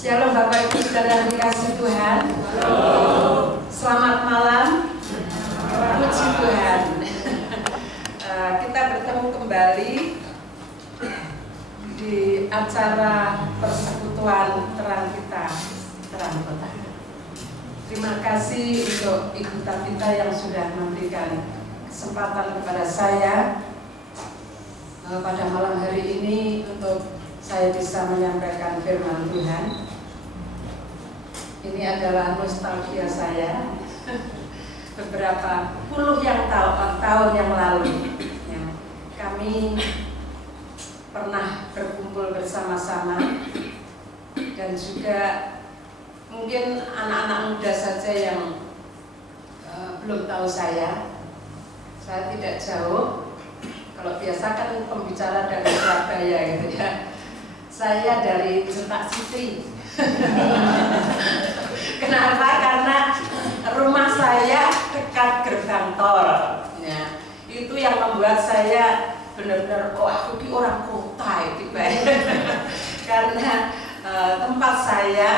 Shalom Bapak Ibu Saudara yang dikasihi Tuhan. Halo. Selamat malam. Puji Tuhan. Kita bertemu kembali di acara persekutuan terang kita, terang kota. Terima kasih untuk Ibu Tabita yang sudah memberikan kesempatan kepada saya pada malam hari ini untuk saya bisa menyampaikan firman Tuhan. Ini adalah nostalgia saya beberapa puluh tahun yang lalu ya, kami pernah berkumpul bersama-sama, dan juga mungkin anak-anak muda saja yang belum tahu saya tidak jauh. Kalau biasa kan pembicara dari Surabaya gitu ya, saya dari Cetak City. Kenapa? Karena rumah saya dekat gerbang tol. Ya, itu yang membuat saya benar-benar, oh aku di orang kota itu baik. Karena tempat saya,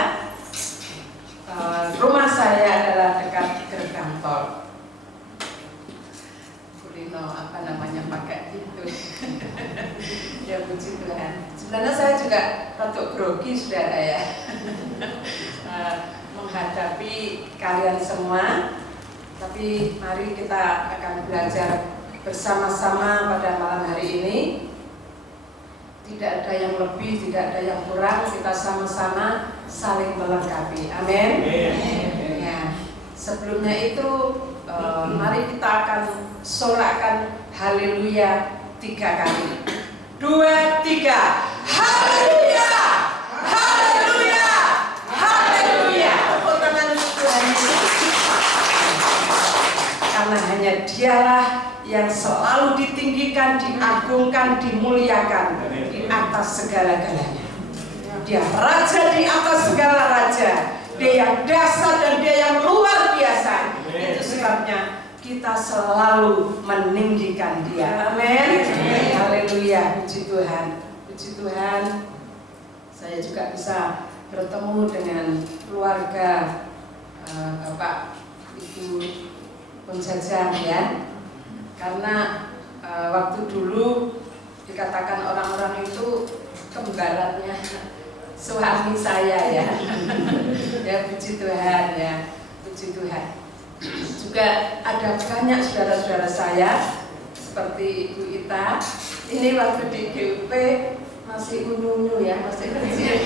rumah saya adalah dekat gerbang tol. Kulino apa namanya pakai itu. Ya puji Tuhan. Sebenarnya saya juga rada grogi saudara ya. Menghadapi kalian semua, tapi mari kita akan belajar bersama-sama pada malam hari ini. Tidak ada yang lebih, tidak ada yang kurang, kita sama-sama saling melengkapi. Amin. Ya, sebelumnya itu mari kita akan sorakkan haleluya 3 kali. 2, 3. Haleluya! Haleluya! Haleluya! Tepuk tangan untuk Tuhan Yesus. Karena hanya Dialah yang selalu ditinggikan, diagungkan, dimuliakan di atas segala-galanya. Dia raja di atas segala raja. Dia yang dasar dan dia yang luar biasa. Itu sebabnya kita selalu meninggikan Dia. Amin. Haleluya. Puji Tuhan. Puji Tuhan. Saya juga bisa bertemu dengan keluarga Bapak Ibu Penjajah ya. Karena waktu dulu dikatakan orang-orang itu kembarannya suami saya ya. Ya puji Tuhan ya. Puji Tuhan. Juga ada banyak saudara-saudara saya seperti Ibu Ita. Ini waktu di GUP masih unyu-unyu ya, masih kecil.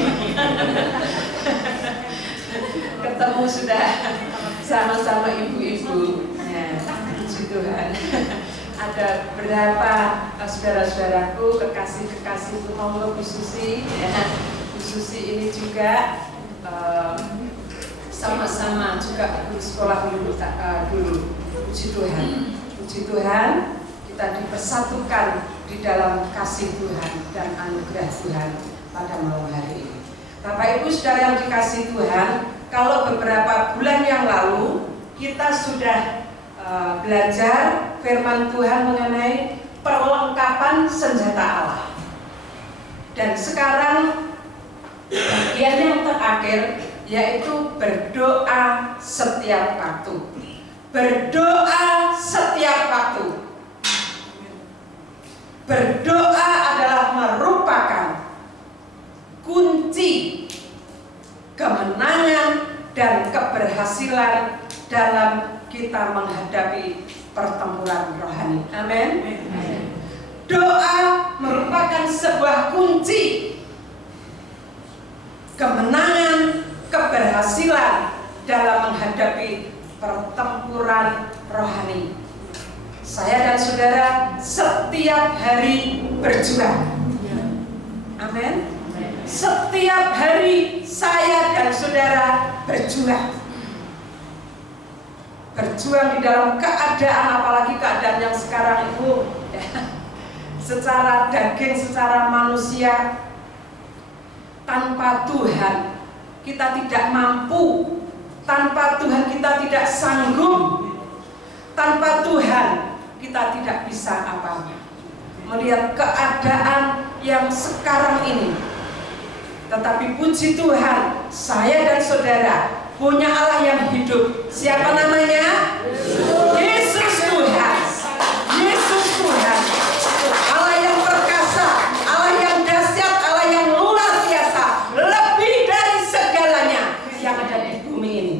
Ketemu sudah sama-sama ibu-ibu. Ya, puji Tuhan. Ada berapa saudara-saudaraku, kekasih-kekasihku, monggo Bu Susi. Ya, Bu Susi ini juga sama-sama juga di sekolah dulu. Puji Tuhan. Puji Tuhan, kita dipersatukan di dalam kasih Tuhan dan anugerah Tuhan pada malam hari ini. Bapak Ibu saudara yang dikasihi Tuhan, kalau beberapa bulan yang lalu kita sudah belajar firman Tuhan mengenai perlengkapan senjata Allah. Dan sekarang bagian yang terakhir yaitu berdoa setiap waktu. Berdoa setiap waktu. Berdoa adalah merupakan kunci kemenangan dan keberhasilan dalam kita menghadapi pertempuran rohani. Amin. Doa merupakan sebuah kunci kemenangan, keberhasilan dalam menghadapi pertempuran rohani. Saya dan saudara setiap hari berjuang. Amin. Setiap hari saya dan saudara berjuang. Berjuang di dalam keadaan, apalagi keadaan yang sekarang itu ya, secara daging, secara manusia, tanpa Tuhan kita tidak mampu, tanpa Tuhan kita tidak sanggup, tanpa Tuhan kita tidak bisa apa-apa. Melihat keadaan yang sekarang ini, Tetapi puji Tuhan, saya dan saudara punya Allah yang hidup. Siapa namanya? Yesus Tuhan. Yesus Tuhan. Allah yang perkasa, Allah yang dahsyat, Allah yang luar biasa, lebih dari segalanya yang ada di bumi ini.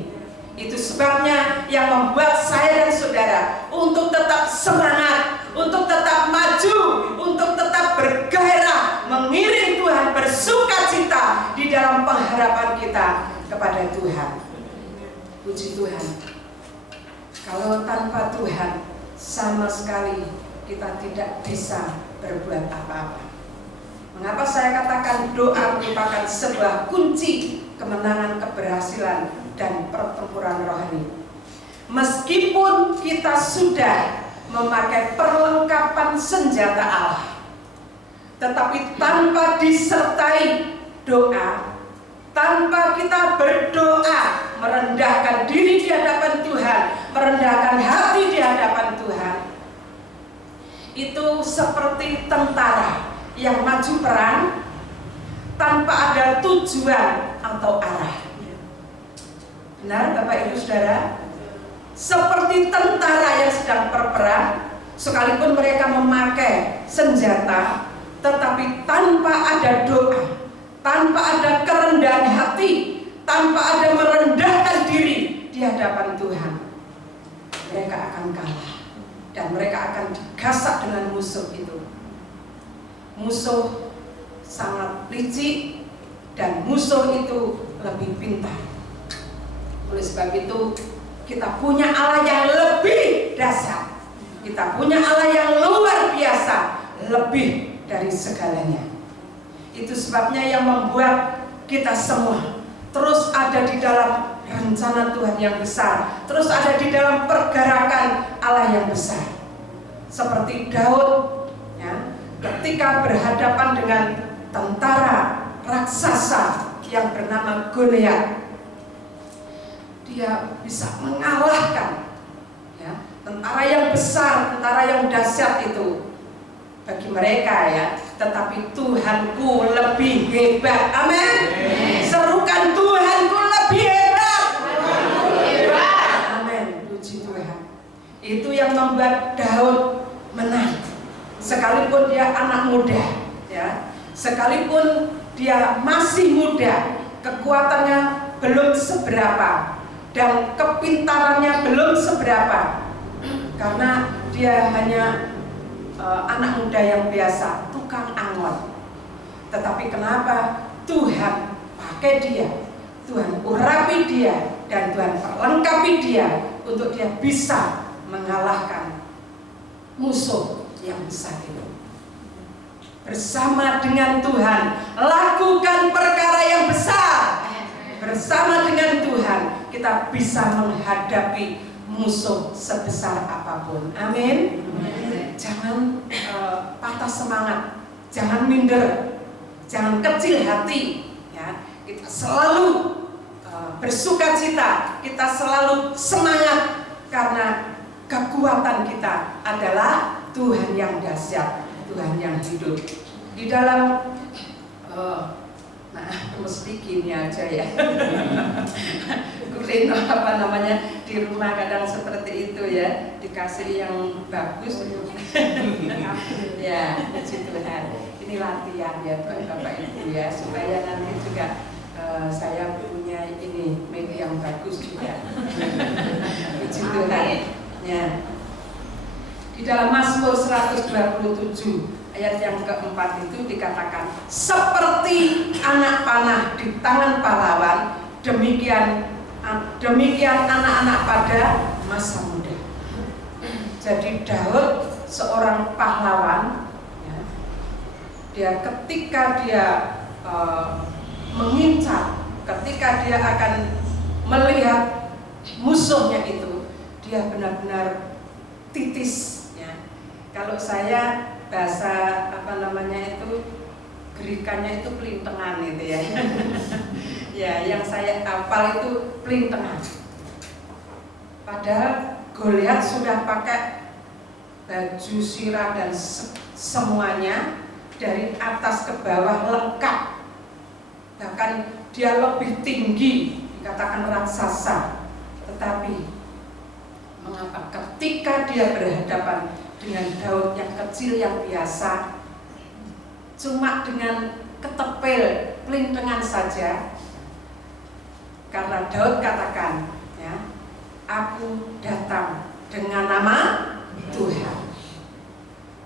Itu sebabnya yang membuat saya dan saudara untuk tetap semangat, untuk tetap maju, untuk tetap bergairah, mengiring Tuhan, bersukacita di dalam pengharapan kita kepada Tuhan. Puji Tuhan. Kalau tanpa Tuhan, sama sekali kita tidak bisa berbuat apa-apa. Mengapa saya katakan doa merupakan sebuah kunci kemenangan, keberhasilan, dan pertempuran rohani. Meskipun kita sudah memakai perlengkapan senjata Allah, tetapi tanpa disertai doa, tanpa kita berdoa, merendahkan diri di hadapan Tuhan, merendahkan hati di hadapan Tuhan, itu seperti tentara yang maju perang tanpa ada tujuan atau arah. Benar Bapak Ibu Saudara? Seperti tentara yang sedang berperang, sekalipun mereka memakai senjata, tetapi tanpa ada doa, tanpa ada kerendahan hati, tanpa ada merendahkan diri di hadapan Tuhan, mereka akan kalah dan mereka akan digasak dengan musuh itu. Musuh sangat licik dan musuh itu lebih pintar. Oleh sebab itu kita punya Allah yang lebih dahsyat, kita punya Allah yang luar biasa, lebih dari segalanya. Itu sebabnya yang membuat kita semua terus ada di dalam rencana Tuhan yang besar, terus ada di dalam pergerakan Allah yang besar. Seperti Daud, ya, ketika berhadapan dengan tentara raksasa yang bernama Goliat, dia bisa mengalahkan, ya, tentara yang besar, tentara yang dahsyat itu bagi mereka, ya. Tetapi Tuhanku lebih hebat. Amin. Serukan Tuhanku lebih hebat. Amin. Puji Tuhan. Itu yang membuat Daud menang. Sekalipun dia anak muda, ya, sekalipun dia masih muda, kekuatannya belum seberapa dan kepintarannya belum seberapa, karena dia hanya anak muda yang biasa, tukang anggot. Tetapi kenapa Tuhan pakai dia, Tuhan urapi dia, dan Tuhan perlengkapi dia untuk dia bisa mengalahkan musuh yang besar itu. Bersama dengan Tuhan, lakukan perkara yang besar. Bersama dengan Tuhan, kita bisa menghadapi musuh sebesar apapun. Amin. Jangan patah semangat, jangan minder, jangan kecil hati, ya. Kita selalu bersukacita, kita selalu semangat, karena kekuatan kita adalah Tuhan yang dahsyat, Tuhan yang hidup. Di dalam mesti gini aja ya. Kulino apa namanya di rumah kadang seperti itu ya, dikasih yang bagus. Ya, puji Tuhan. Ini latihan ya Bapak Ibu ya, supaya nanti juga saya punya ini mic yang bagus juga. Puji Tuhan. Ya. Di dalam Mazmur 127 ayat yang keempat itu dikatakan, seperti anak panah di tangan pahlawan, demikian anak-anak pada masa muda. Jadi Daud seorang pahlawan, ya, dia ketika dia mengincar, ketika dia akan melihat musuhnya itu, dia benar-benar titis. Ya. Kalau saya bahasa apa namanya itu, gerikannya itu pelintengan itu ya. Ya, yang saya hafal itu pelintengan. Padahal Goliat sudah pakai baju sirah dan semuanya dari atas ke bawah lengkap. dia lebih tinggi, dikatakan raksasa. Tetapi mengapa ketika dia berhadapan dengan Daud yang kecil yang biasa, cuma dengan ketepil pelintengan saja, karena Daud katakan, ya, aku datang dengan nama Tuhan.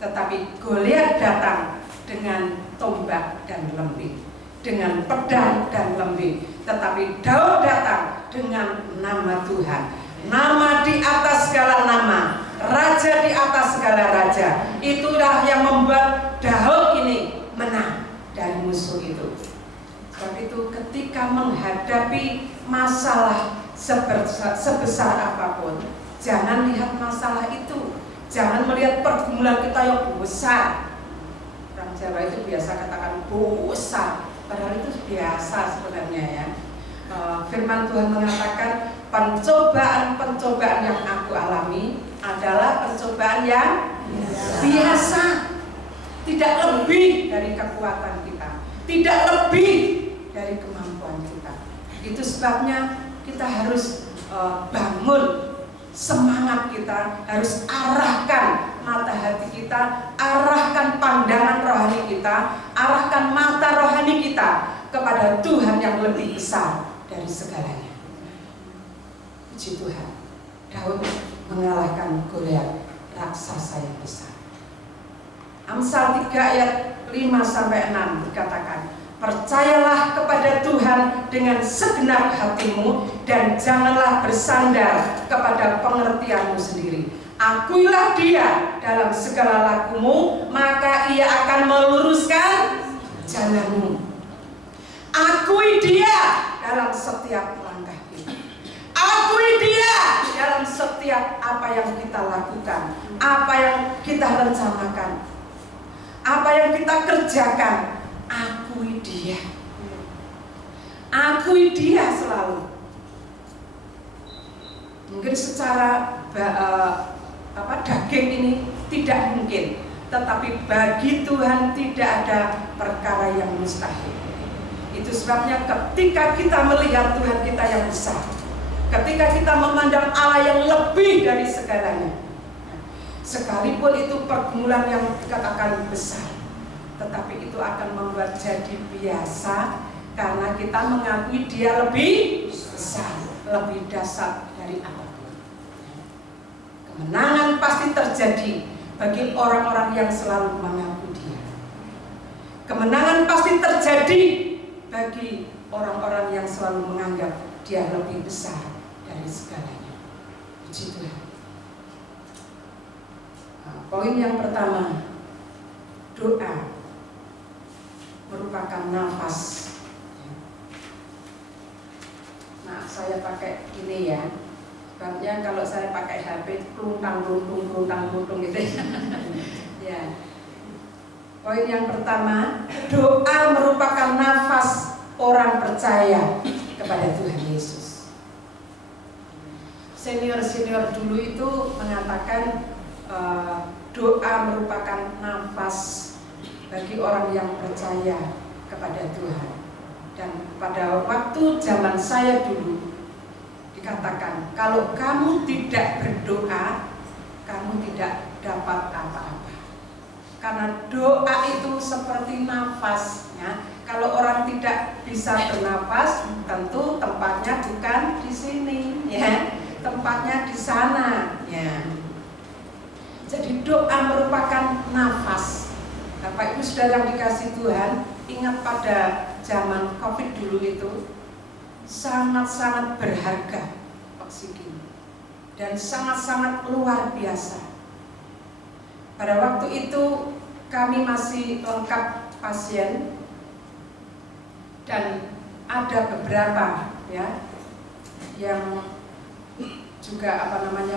Tetapi Goliat datang dengan tombak dan lembing, dengan pedang dan lembing. Tetapi Daud datang dengan nama Tuhan, nama di atas segala nama, raja di atas segala raja. Itulah yang membuat Daud ini menang dari musuh itu. Sebab itu ketika menghadapi masalah sebesar apapun, jangan lihat masalah itu, jangan melihat pergumulan kita yang besar. Orang Jawa itu biasa katakan besar, padahal itu biasa sebenarnya, ya. Firman Tuhan mengatakan pencobaan-pencobaan yang aku alami adalah pencobaan yang biasa, tidak lebih dari kekuatan kita, tidak lebih dari kemampuan kita. Itu sebabnya kita harus bangun semangat kita, harus arahkan mata hati kita, arahkan pandangan rohani kita, arahkan mata rohani kita kepada Tuhan yang lebih besar dari segalanya. Puji Tuhan, Daud mengalahkan Goliat, raksasa yang besar. Amsal 3 ayat 5-6 dikatakan, percayalah kepada Tuhan dengan segenap hatimu dan janganlah bersandar kepada pengertianmu sendiri. Akuilah Dia dalam segala lakumu, maka Ia akan meluruskan jalanmu. Akui Dia dalam setiap langkah kita. Akui Dia dalam setiap apa yang kita lakukan, apa yang kita rencanakan, apa yang kita kerjakan. Akui Dia. Akui Dia selalu. Mungkin secara daging ini tidak mungkin, tetapi bagi Tuhan tidak ada perkara yang mustahil. Itu sebabnya ketika kita melihat Tuhan kita yang besar, ketika kita memandang Allah yang lebih dari segalanya, sekalipun itu pergumulan yang dikatakan besar, tetapi itu akan membuat jadi biasa karena kita mengakui Dia lebih besar, lebih dahsyat dari apapun. Kemenangan pasti terjadi bagi orang-orang yang selalu mengaku Dia. Kemenangan pasti terjadi bagi orang-orang yang selalu menganggap Dia lebih besar dari segalanya. Puji Tuhan. Poin yang pertama, doa merupakan nafas. Nah, saya pakai ini ya. Sebabnya kalau saya pakai HP kluntang-kluntung gitu. Ya. Poin yang pertama, doa merupakan nafas orang percaya kepada Tuhan Yesus. Senior-senior dulu itu mengatakan doa merupakan nafas bagi orang yang percaya kepada Tuhan. Dan pada waktu zaman saya dulu dikatakan, kalau kamu tidak berdoa, kamu tidak dapat apa-apa. Karena doa itu seperti nafasnya. Kalau orang tidak bisa bernafas, tentu tempatnya bukan di sini, ya. Tempatnya di sana, ya. Jadi doa merupakan nafas. Bapak Ibu Saudara yang dikasihi Tuhan, ingat pada zaman Covid dulu itu sangat-sangat berharga oksigen dan sangat-sangat luar biasa. Pada waktu itu kami masih lengkap pasien dan ada beberapa ya yang juga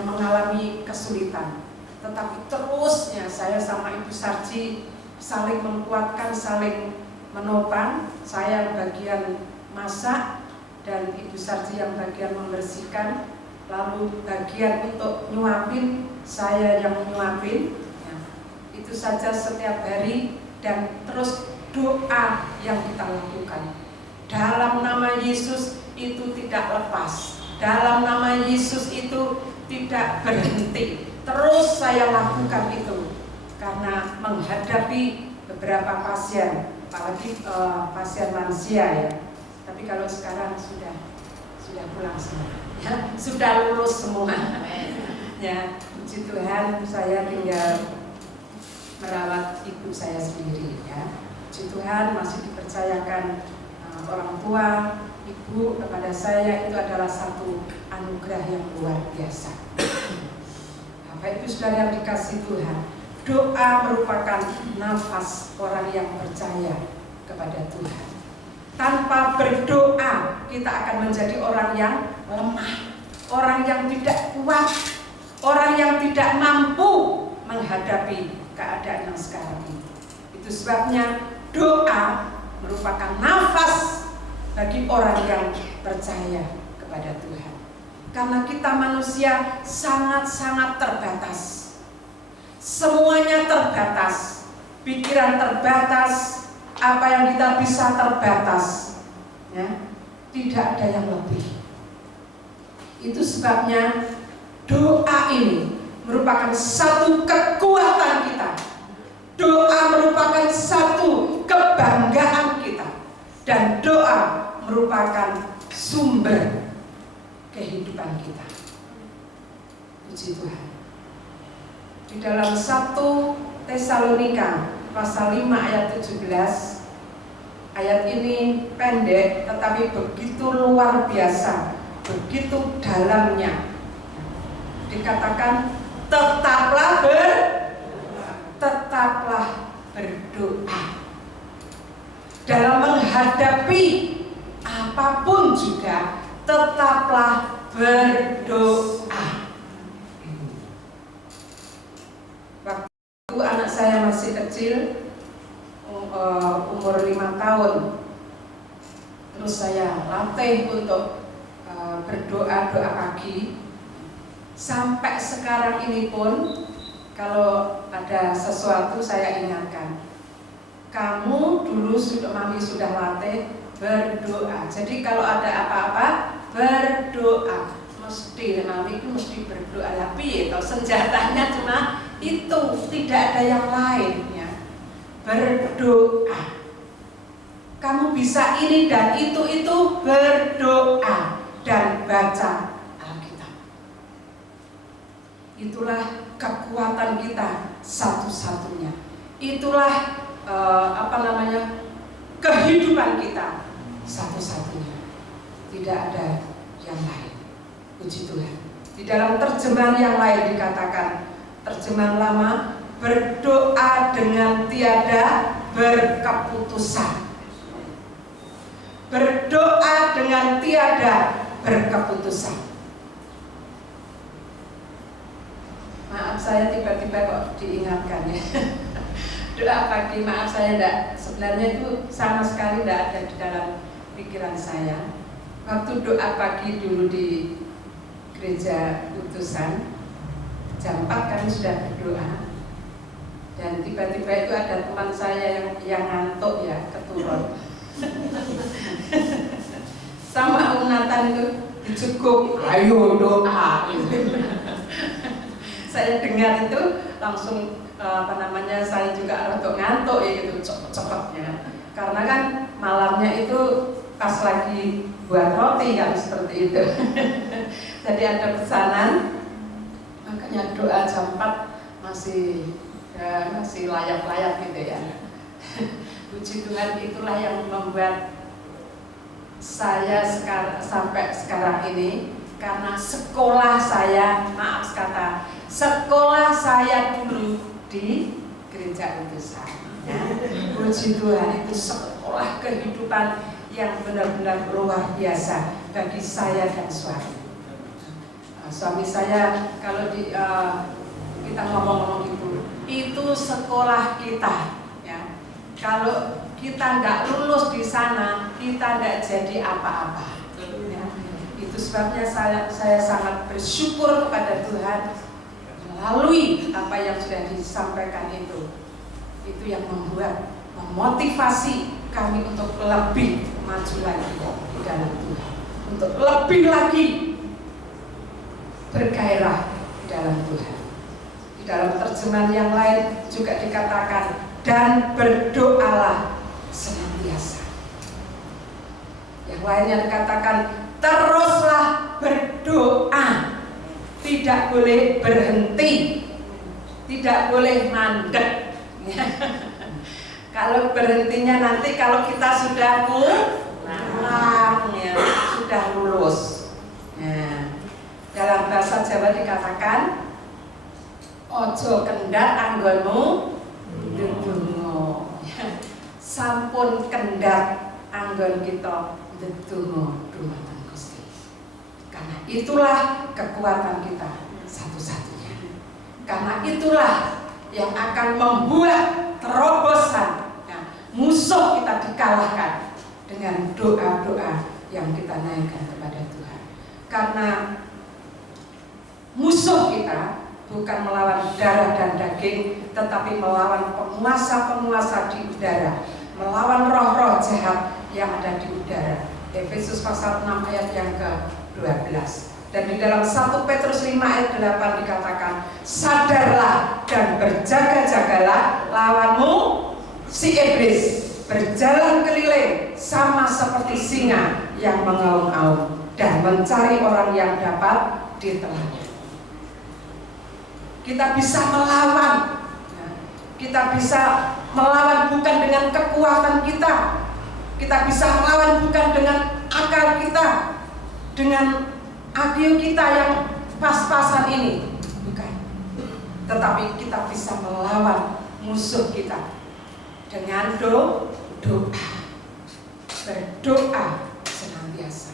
mengalami kesulitan. Tetapi terusnya saya sama Ibu Sarji saling menguatkan, saling menopang. Saya bagian masak dan Ibu Sarji yang bagian membersihkan, lalu bagian untuk nyuapin, saya yang nyuapin. Ya, itu saja setiap hari dan terus doa yang kita lakukan. Dalam nama Yesus itu tidak lepas. Dalam nama Yesus itu tidak berhenti. Terus saya lakukan itu karena menghadapi beberapa pasien, apalagi pasien lansia ya. Tapi kalau sekarang sudah pulang semua, ya, sudah lulus semua. Ya, puji Tuhan, saya tinggal merawat ibu saya sendiri ya. Puji Tuhan, masih dipercayakan orang tua, ibu kepada saya, itu adalah satu anugerah yang luar biasa. Bapak Ibu Saudara yang dikasihi Tuhan, doa merupakan nafas orang yang percaya kepada Tuhan. Tanpa berdoa kita akan menjadi orang yang lemah, orang yang tidak kuat, orang yang tidak mampu menghadapi keadaan yang sekarang ini. Itu sebabnya doa merupakan nafas bagi orang yang percaya kepada Tuhan. Karena kita manusia sangat-sangat terbatas. Semuanya terbatas. Pikiran terbatas, apa yang kita bisa terbatas. Ya, tidak ada yang lebih. Itu sebabnya doa ini merupakan satu kekuatan kita. Doa merupakan satu kebanggaan kita. Dan doa merupakan sumber kehidupan kita. Puji Tuhan. Di dalam 1 Tesalonika pasal 5 ayat 17, ayat ini pendek tetapi begitu luar biasa, begitu dalamnya. Dikatakan tetaplah berdoa. Dalam menghadapi apapun juga tetaplah berdoa. Waktu anak saya masih kecil, umur 5 tahun, terus saya latih untuk berdoa doa pagi. Sampai sekarang ini pun, kalau ada sesuatu saya ingatkan, kamu dulu mami sudah latih berdoa. Jadi kalau ada apa-apa berdoa, mesti mami itu mesti berdoa. Tapi kalau senjatanya cuma itu, tidak ada yang lain ya. Berdoa. Kamu bisa ini dan itu berdoa dan baca Alkitab. Itulah kekuatan kita satu-satunya. Itulah kehidupan kita satu-satunya. Tidak ada yang lain. Puji Tuhan. Di dalam terjemahan yang lain dikatakan, terjemahan lama, berdoa dengan tiada berkeputusan. Berdoa dengan tiada berkeputusan. Maaf saya tiba-tiba kok diingatkan ya. Doa pagi, maaf saya enggak, sebenarnya itu sama sekali enggak ada di dalam pikiran saya. Waktu doa pagi dulu di gereja Utusan, jam 4 kami sudah berdoa. Dan tiba-tiba itu ada teman saya yang ngantuk ya, keturun. Sama Om Nathan itu dicukup, ayo doa. Saya dengar itu langsung saya juga untuk ngantuk ya gitu, cepet-cepetnya. Karena kan malamnya itu pas lagi buat roti kan seperti itu. Jadi ada pesanan, makanya doa jam 4 masih layak-layak gitu ya. Puji Tuhan, itulah yang membuat saya sampai sekarang ini. Karena sekolah saya, maaf kata, sekolah saya dulu di gereja Utusan ya. Puji Tuhan, itu sekolah kehidupan yang benar-benar luar biasa bagi saya dan suami. Suami saya kalau kita ngomong-ngomong itu sekolah kita ya. Kalau kita nggak lulus di sana, kita nggak jadi apa-apa ya. Itu sebabnya saya sangat bersyukur kepada Tuhan melalui apa yang sudah disampaikan itu yang memotivasi kami untuk lebih maju lagi di dalam Tuhan, untuk lebih lagi bergairah di dalam Tuhan. Di dalam terjemahan yang lain juga dikatakan, dan berdoalah senantiasa. Yang lainnya dikatakan, teruslah berdoa, tidak boleh berhenti, tidak boleh mandek. Kalau berhentinya nanti kalau kita sudah pulang, ya, sudah lulus. Nah, dalam bahasa Jawa dikatakan, ojo kendhat anggonmu ndedonga. Sampun kendhat anggon kita ndedonga dumateng Gusti. Karena itulah kekuatan kita satu-satunya. Karena itulah yang akan membuat terobosan, nah, musuh kita dikalahkan dengan doa-doa yang kita naikkan kepada Tuhan. Karena musuh kita bukan melawan darah dan daging, tetapi melawan penguasa-penguasa di udara, melawan roh-roh jahat yang ada di udara. Efesus pasal 6 ayat yang ke-12. Dan di dalam 1 Petrus 5 ayat 8 dikatakan, sadarlah dan berjaga-jagalah, lawanmu si iblis berjalan keliling sama seperti singa yang mengaum-aum dan mencari orang yang dapat ditelannya. Kita bisa melawan, kita bisa melawan bukan dengan kekuatan kita, kita bisa melawan bukan dengan akal kita, dengan IQ kita yang pas-pasan ini, bukan. Tetapi kita bisa melawan musuh kita dengan doa, berdoa senantiasa,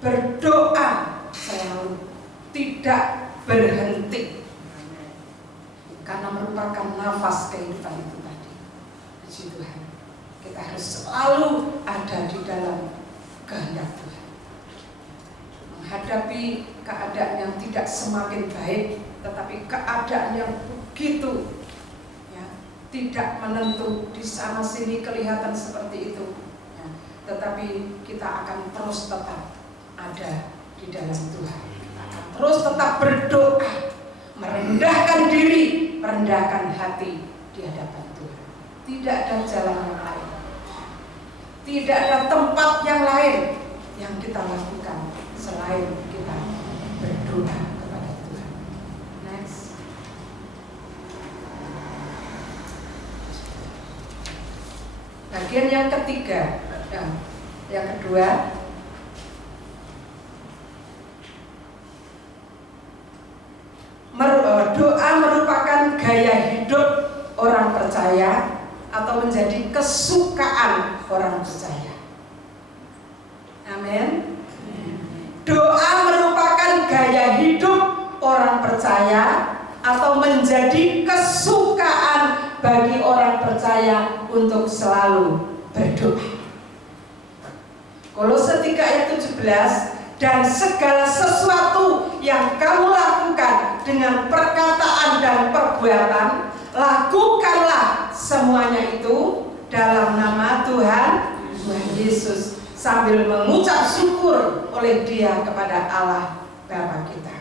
berdoa selalu, tidak berhenti, karena merupakan nafas kehidupan itu tadi. Puji Tuhan, kita harus selalu ada di dalam kehendak Tuhan. Menghadapi keadaan yang tidak semakin baik, tetapi keadaan yang begitu ya, tidak menentu, di sana sini kelihatan seperti itu ya, tetapi kita akan terus tetap ada di dalam Tuhan. Kita akan terus tetap berdoa, merendahkan diri, merendahkan hati di hadapan Tuhan. Tidak ada jalan yang lain, tidak ada tempat yang lain yang kita lakukan selain kita berdoa kepada Tuhan. Next. Bagian yang ketiga, yang kedua, doa merupakan gaya hidup orang percaya atau menjadi kesukaan orang percaya. Amin. Doa merupakan gaya hidup orang percaya atau menjadi kesukaan bagi orang percaya untuk selalu berdoa. Kolose 3 ayat 17, dan segala sesuatu yang kamu lakukan dengan perkataan dan perbuatan, lakukanlah semuanya itu dalam nama Tuhan Yesus, sambil mengucap syukur oleh Dia kepada Allah Bapa kita.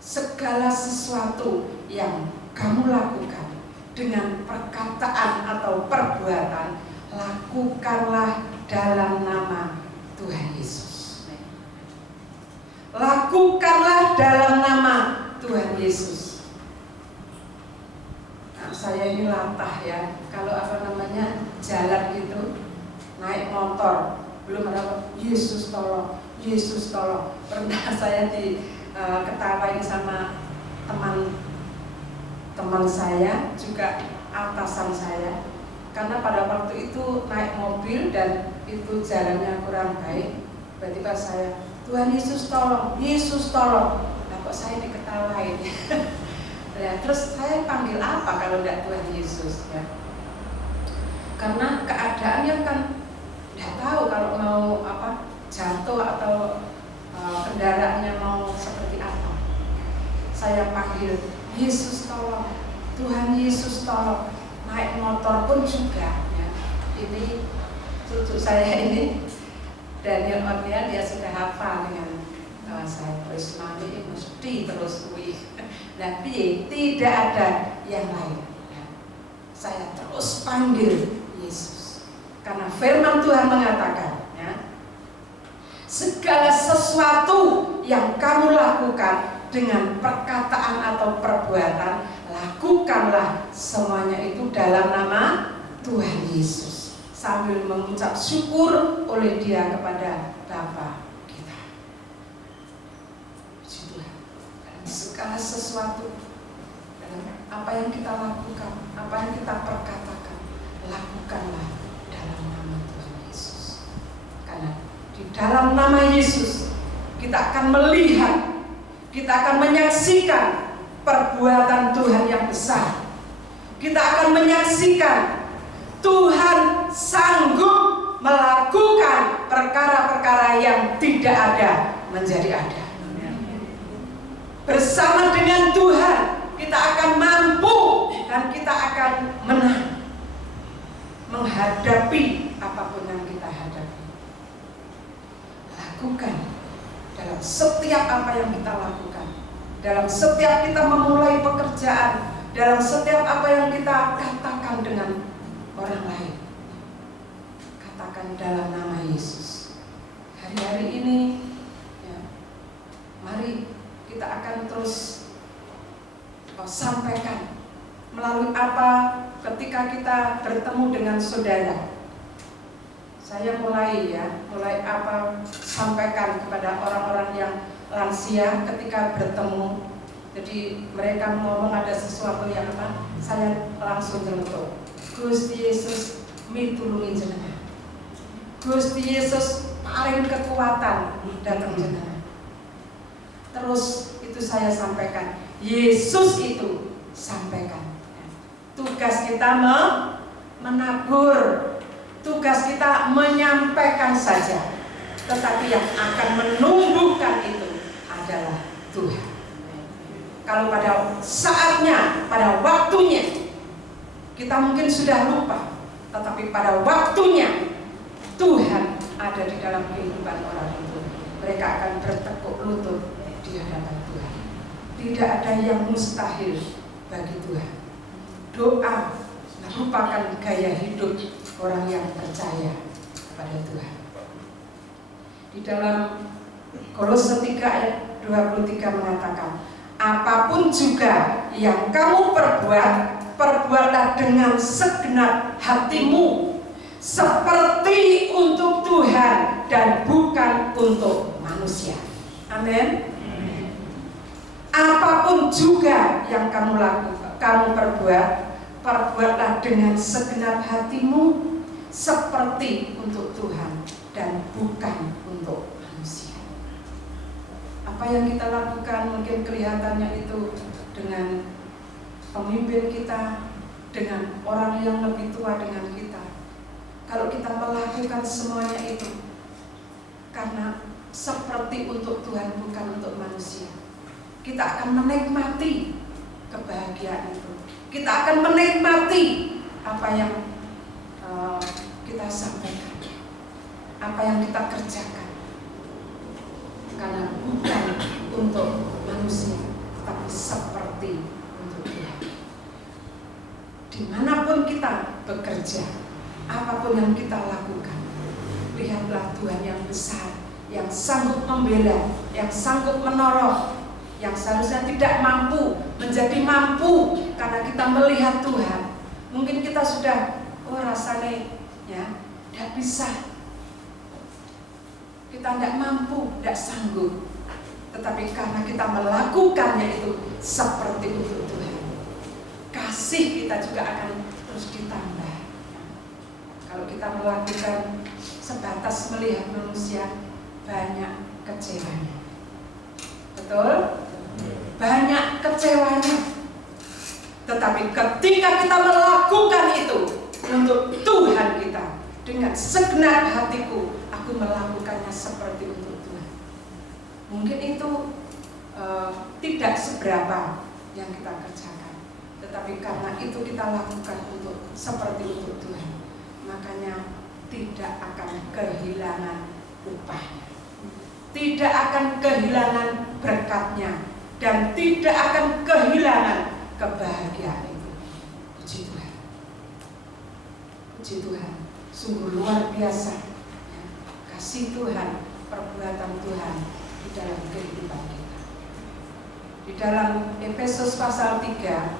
Segala sesuatu yang kamu lakukan dengan perkataan atau perbuatan, lakukanlah dalam nama Tuhan Yesus. Lakukanlah dalam nama Tuhan Yesus. Nah, saya ini latah ya, kalau jalan gitu, naik motor, belum ada Yesus tolong, Yesus tolong. Pernah saya diketawain sama teman saya, juga atasan saya, karena pada waktu itu naik mobil dan itu jalannya kurang baik. Tiba-tiba saya, Tuhan Yesus tolong, Yesus tolong. Nah, kok saya diketawain? Ya, terus saya panggil apa kalau tidak Tuhan Yesus ya? Karena keadaannya kan tidak tahu kalau mau jatuh atau kendaraannya mau seperti apa. Saya panggil Yesus tolong, Tuhan Yesus tolong. Naik motor pun juga ya. Ini cucu cucu saya ini Daniel Otniel, dia sudah hafal dengan saya terus mami mesti terus nah tidak ada yang lain. Saya terus panggil Yesus karena firman Tuhan mengatakan segala sesuatu yang kamu lakukan dengan perkataan atau perbuatan, lakukanlah semuanya itu dalam nama Tuhan Yesus, sambil mengucap syukur oleh Dia kepada Bapa kita. Puji Tuhan. Segala sesuatu, dalam apa yang kita lakukan, apa yang kita perkatakan, lakukanlah dalam nama Tuhan Yesus. Karena di dalam nama Yesus kita akan melihat, kita akan menyaksikan perbuatan Tuhan yang besar. Kita akan menyaksikan Tuhan sanggup melakukan perkara-perkara yang tidak ada menjadi ada. Bersama dengan Tuhan kita akan mampu dan kita akan menang menghadapi apapun yang kita hadapi. Lakukan dalam setiap apa yang kita lakukan, dalam setiap kita memulai pekerjaan, dalam setiap apa yang kita katakan dengan orang lain. Katakan dalam nama Yesus. Hari-hari ini mari kita akan terus sampaikan melalui apa ketika kita bertemu dengan saudara. Saya mulai apa sampaikan kepada orang-orang yang lansia ketika bertemu. Jadi mereka ngomong ada sesuatu yang apa, saya langsung nyelotok. Gusti Yesus mitulungi jenengan. Gusti Yesus paling kekuatan datang jenengan. Terus itu saya sampaikan. Yesus itu sampaikan. Tugas kita menabur. Tugas kita menyampaikan saja, tetapi yang akan menumbuhkan itu adalah Tuhan. Kalau pada saatnya, pada waktunya, kita mungkin sudah lupa, tetapi pada waktunya Tuhan ada di dalam kehidupan orang itu. Mereka akan bertekuk lutut di hadapan Tuhan. Tidak ada yang mustahil bagi Tuhan. Doa merupakan gaya hidup orang yang percaya kepada Tuhan. Di dalam Kolose 3 ayat 23 mengatakan, apapun juga yang kamu perbuat, perbuatlah dengan segenap hatimu, seperti untuk Tuhan dan bukan untuk manusia. Amin. Apapun juga yang kamu lakukan, kamu perbuat, perbuatlah dengan segenap hatimu, seperti untuk Tuhan dan bukan untuk manusia. Apa yang kita lakukan mungkin kelihatannya itu dengan pemimpin kita, dengan orang yang lebih tua dengan kita. Kalau kita melakukan semuanya itu karena seperti untuk Tuhan bukan untuk manusia, kita akan menikmati kebahagiaan itu. Kita akan menikmati apa yang kita sampaikan, apa yang kita kerjakan, karena bukan untuk manusia, tapi seperti untuk Tuhan. Dimanapun kita bekerja, apapun yang kita lakukan, lihatlah Tuhan yang besar, yang sanggup membela, yang sanggup menolong, yang seharusnya tidak mampu menjadi mampu karena kita melihat Tuhan. Mungkin kita sudah rasanya tidak bisa, kita tidak mampu, tidak sanggup, tetapi karena kita melakukannya itu seperti untuk Tuhan, kasih kita juga akan terus ditambah. Kalau kita melakukan sebatas melihat manusia, banyak kecewanya. Betul? Banyak kecewanya. Tetapi ketika kita melakukan itu untuk Tuhan kita, dengan segenap hatiku, aku melakukannya seperti untuk Tuhan. Mungkin itu tidak seberapa yang kita kerjakan, tetapi karena itu kita lakukan untuk seperti untuk Tuhan, makanya tidak akan kehilangan upahnya, tidak akan kehilangan berkatnya, dan tidak akan kehilangan kebahagiaan itu. Puji Tuhan. Puji Tuhan. Sungguh luar biasa ya, kasih Tuhan, perbuatan Tuhan di dalam kehidupan kita. Di dalam Efesus pasal 3,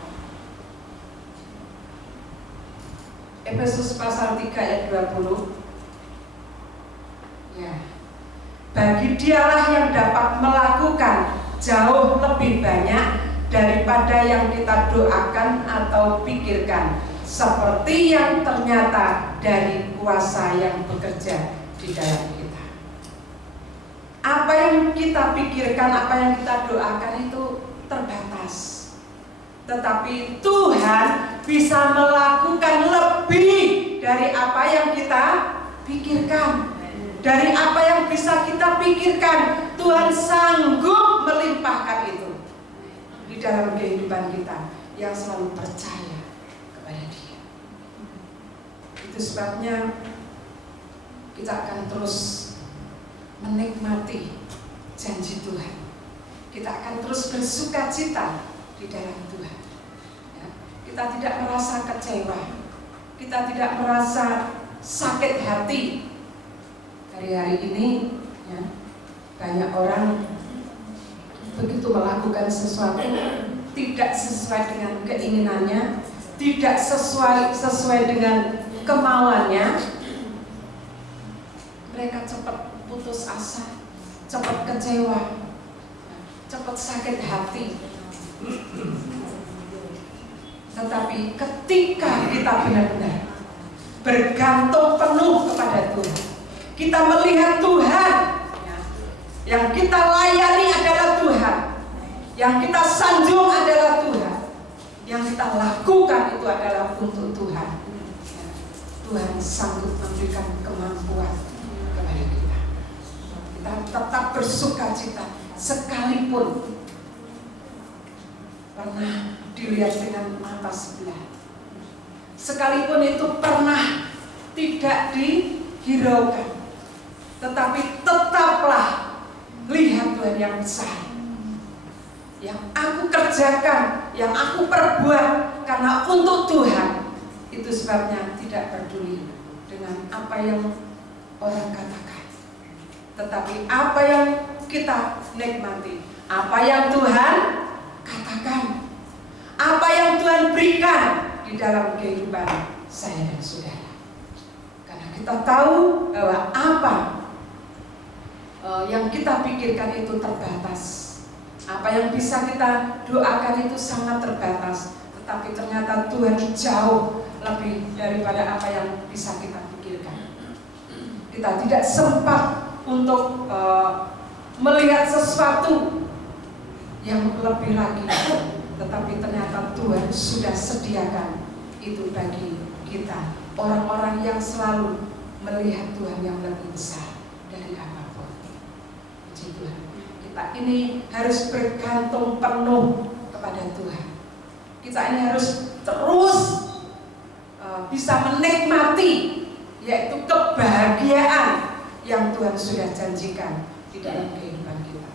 Efesus pasal 3 ayat 20, ya, bagi Dialah yang dapat melakukan jauh lebih banyak daripada yang kita doakan atau pikirkan, seperti yang ternyata dari kuasa yang bekerja di dalam kita. Apa yang kita pikirkan, apa yang kita doakan itu terbatas, tetapi Tuhan bisa melakukan lebih dari apa yang kita pikirkan. Dari apa yang bisa kita pikirkan, Tuhan sanggup melimpahkan itu di dalam kehidupan kita yang selalu percaya kepada Dia. Itu sebabnya kita akan terus menikmati janji Tuhan. Kita akan terus bersuka cita di dalam Tuhan. Ya, kita tidak merasa kecewa, kita tidak merasa sakit hati. Hari-hari ini ya, banyak orang begitu melakukan sesuatu tidak sesuai dengan keinginannya, tidak sesuai dengan kemauannya, mereka cepat putus asa, cepat kecewa, cepat sakit hati. Tetapi ketika kita benar-benar bergantung penuh kepada Tuhan, kita melihat Tuhan, yang kita layani adalah Tuhan, yang kita sanjung adalah Tuhan, yang kita lakukan itu adalah untuk Tuhan. Tuhan sanggup memberikan kemampuan kepada kita. Kita tetap bersuka cita sekalipun pernah dilihat dengan mata sebelah, sekalipun itu pernah tidak dihiraukan, tetapi tetaplah lihat Tuhan yang besar, yang aku kerjakan, yang aku perbuat karena untuk Tuhan. Itu sebabnya tidak peduli dengan apa yang orang katakan, tetapi apa yang kita nikmati, apa yang Tuhan katakan, apa yang Tuhan berikan di dalam kehidupan saya dan saudara. Karena kita tahu bahwa apa yang kita pikirkan itu terbatas, apa yang bisa kita doakan itu sangat terbatas, tetapi ternyata Tuhan jauh lebih daripada apa yang bisa kita pikirkan. Kita tidak sempat untuk melihat sesuatu yang lebih lagi, tetapi ternyata Tuhan sudah sediakan itu bagi kita, orang-orang yang selalu melihat Tuhan yang lebih besar dari apapun. Puji Tuhan. Kita ini harus bergantung penuh kepada Tuhan. Kita ini harus terus bisa menikmati, yaitu kebahagiaan yang Tuhan sudah janjikan di dalam kehidupan kita.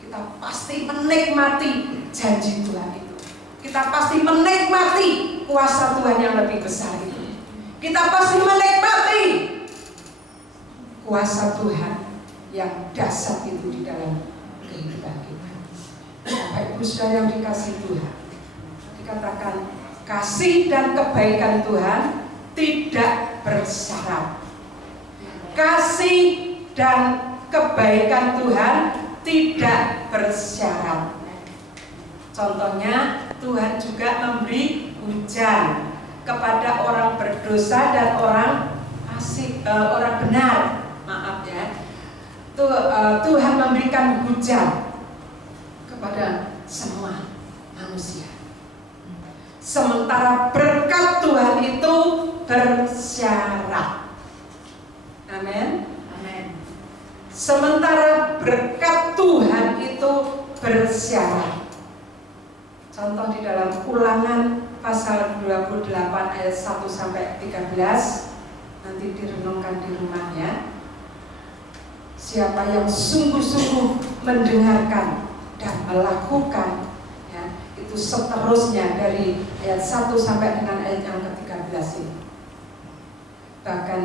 Kita pasti menikmati janji Tuhan itu. Kita pasti menikmati kuasa Tuhan yang lebih besar itu. Kita pasti menikmati kuasa Tuhan yang dahsyat itu di dalam kehidupan kita. Bapak Ibu Saudara yang dikasihi Tuhan, dikatakan kasih dan kebaikan Tuhan tidak bersyarat. Kasih dan kebaikan Tuhan tidak bersyarat. Contohnya, Tuhan juga memberi hujan kepada orang berdosa dan orang orang benar. Maaf ya. Tuhan memberikan hujan kepada semua manusia. Sementara berkat Tuhan itu bersyarat. Amin. Amin. Sementara berkat Tuhan itu bersyarat. Contoh di dalam Ulangan pasal 28 ayat 1 sampai 13. Nanti nanti direnungkan di rumahnya. Siapa yang sungguh-sungguh mendengarkan dan melakukan, ya, itu seterusnya dari ayat 1 sampai dengan ayat yang ke-13 ini. Bahkan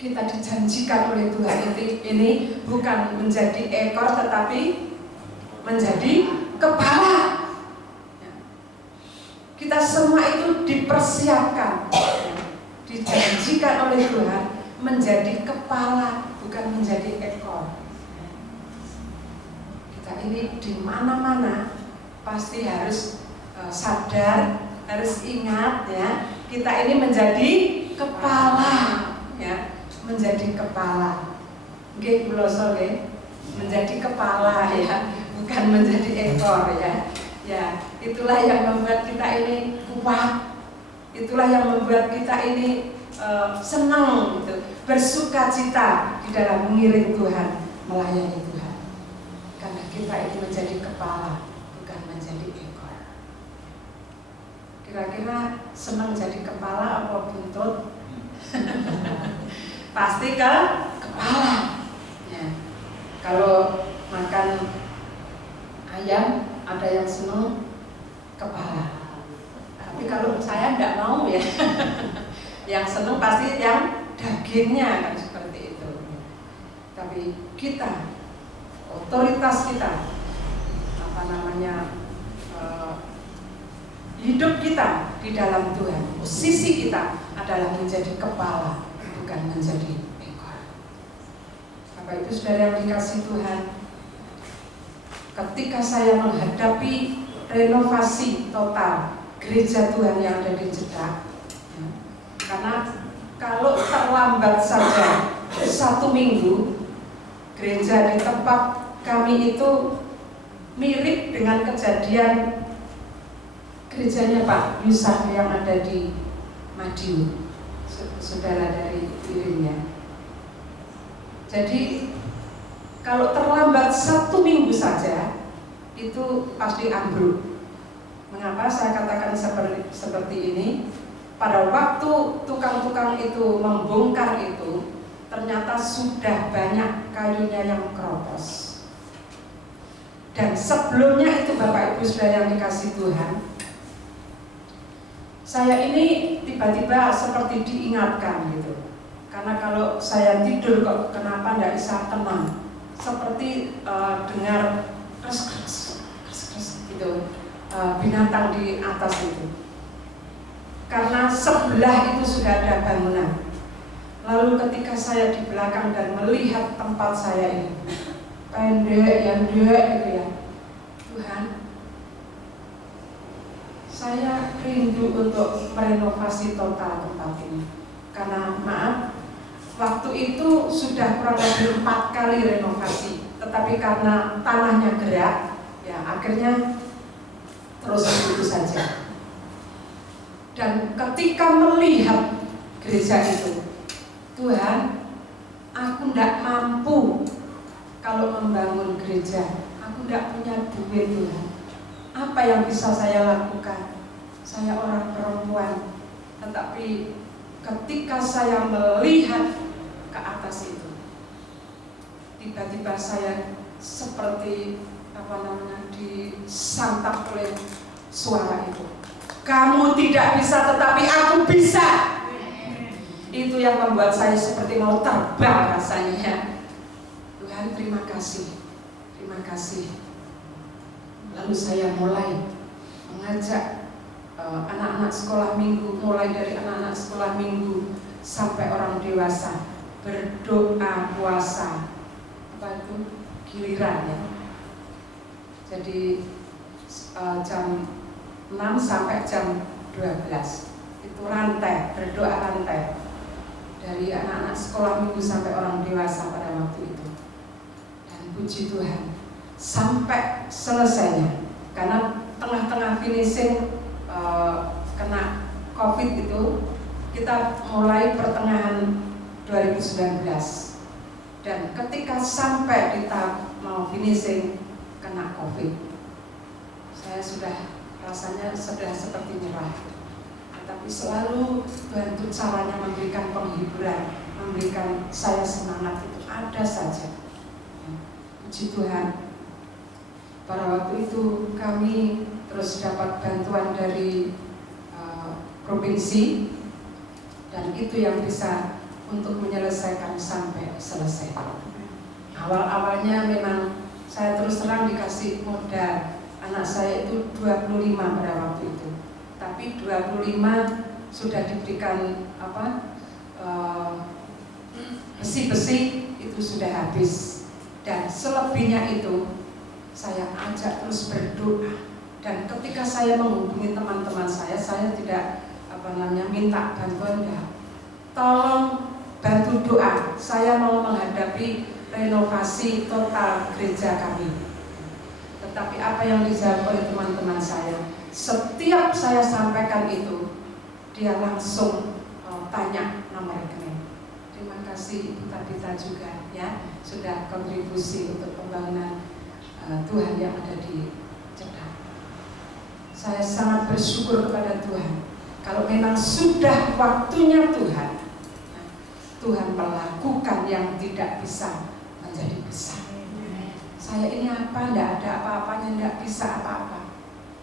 kita dijanjikan oleh Tuhan ini bukan menjadi ekor tetapi menjadi kepala. Kita semua itu dipersiapkan, dijanjikan oleh Tuhan menjadi kepala, bukan menjadi ekor. Kita ini di mana-mana pasti harus sadar, harus ingat, ya, kita ini menjadi kepala, ya, menjadi kepala. Nggih kula sore menjadi kepala, ya, bukan menjadi ekor, ya. Ya, itulah yang membuat kita ini kuat. Itulah yang membuat kita ini senang gitu, bersuka cita di dalam mengiring Tuhan, melayani Tuhan. Karena kita ini menjadi kepala, bukan menjadi ekor. Kira-kira senang jadi kepala apa buntut? Pasti ke kepala. Ya. Kalau makan ayam ada yang senang kepala. Tapi kalau saya tidak mau, ya. Yang senang pasti yang dagingnya, kan seperti itu. Tapi kita, otoritas kita, hidup kita di dalam Tuhan, posisi kita adalah menjadi kepala, bukan menjadi ekor. Bapak Ibu Saudara yang dikasihi Tuhan, ketika saya menghadapi renovasi total gereja Tuhan yang ada di Jeddah, ya, karena kalau terlambat saja 1 minggu, gereja di tempat kami itu mirip dengan kejadian gerejanya Pak Yusuf yang ada di Madiun, saudara dari dirinya. Jadi kalau terlambat 1 minggu saja itu pasti ambruk. Mengapa saya katakan seperti ini? Pada waktu tukang-tukang itu membongkar itu, ternyata sudah banyak kayunya yang keropos. Dan sebelumnya itu Bapak Ibu Saudara yang dikasihi Tuhan, saya ini tiba-tiba seperti diingatkan gitu. Karena kalau saya tidur kok kenapa tidak bisa tenang, seperti dengar kres gitu, binatang di atas itu. Karena sebelah itu sudah ada bangunan. Lalu ketika saya di belakang dan melihat tempat saya ini pendek yang dek gitu ya, Tuhan, saya rindu untuk merenovasi total tempat ini. Karena maaf, waktu itu sudah kurang lebih 4 kali renovasi, tetapi karena tanahnya gerak, ya akhirnya terus begitu saja. Dan ketika melihat gereja itu, Tuhan, aku tidak mampu kalau membangun gereja, aku tidak punya duit Tuhan. Apa yang bisa saya lakukan? Saya orang perempuan, tetapi ketika saya melihat ke atas itu, tiba-tiba saya seperti disantap oleh suara itu. Kamu tidak bisa, tetapi aku bisa. Itu yang membuat saya seperti mau terbang rasanya. Tuhan, terima kasih, terima kasih. Lalu saya mulai mengajak anak-anak sekolah minggu, mulai dari anak-anak sekolah minggu sampai orang dewasa, berdoa puasa, giliran ya. Jadi jam 6 sampai jam 12 itu rantai, berdoa rantai dari anak-anak sekolah minggu sampai orang dewasa pada waktu itu. Dan puji Tuhan, sampai selesainya, karena tengah-tengah finishing kena COVID itu, kita mulai pertengahan 2019, dan ketika sampai di tahap mau finishing kena COVID, saya sudah rasanya sudah seperti nyerah. tapi selalu Tuhan itu caranya memberikan penghiburan, memberikan saya semangat itu ada saja. Puji Tuhan. Pada waktu itu kami terus dapat bantuan dari provinsi, dan itu yang bisa untuk menyelesaikan sampai selesai. Awal-awalnya memang saya terus terang dikasih modal. Anak saya itu 25 pada waktu itu. Tapi 25 sudah diberikan besi-besi itu sudah habis. Dan selebihnya itu saya ajak terus berdoa. Dan ketika saya menghubungi teman-teman saya tidak minta bantuan, ya. Tolong bantu doa. Saya mau menghadapi renovasi total gereja kami. Tetapi apa yang dijawab oleh teman-teman saya, setiap saya sampaikan itu, dia langsung tanya nomor rekening. Terima kasih Ibu Tabita juga ya, sudah kontribusi untuk pembangunan Tuhan yang ada di Jeddah. Saya sangat bersyukur kepada Tuhan. Kalau memang sudah waktunya Tuhan, Tuhan melakukan yang tidak bisa menjadi besar. Saya ini apa? Tidak ada apa-apanya, tidak bisa apa-apa.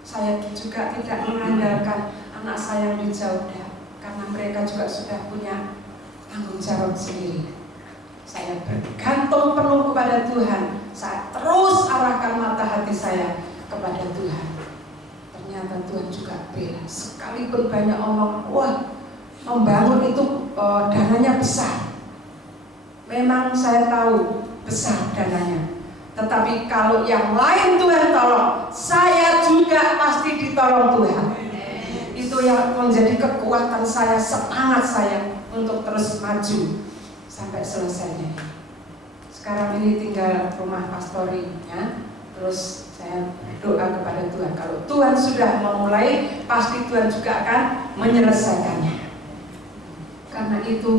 Saya juga tidak mengandalkan anak saya yang di Jeddah, karena mereka juga sudah punya tanggung jawab sendiri. Saya bergantung penuh kepada Tuhan. Saya terus arahkan mata hati saya kepada Tuhan. Ternyata Tuhan juga bela. Sekalipun banyak omong, wah membangun itu dananya besar. Memang saya tahu besar dananya. Tetapi kalau yang lain Tuhan tolong, saya juga pasti ditolong Tuhan. Itu yang menjadi kekuatan saya, semangat saya untuk terus maju sampai selesainya. Sekarang ini tinggal rumah pastori ya. Terus saya berdoa kepada Tuhan, kalau Tuhan sudah memulai, pasti Tuhan juga akan menyelesaikannya. Karena itu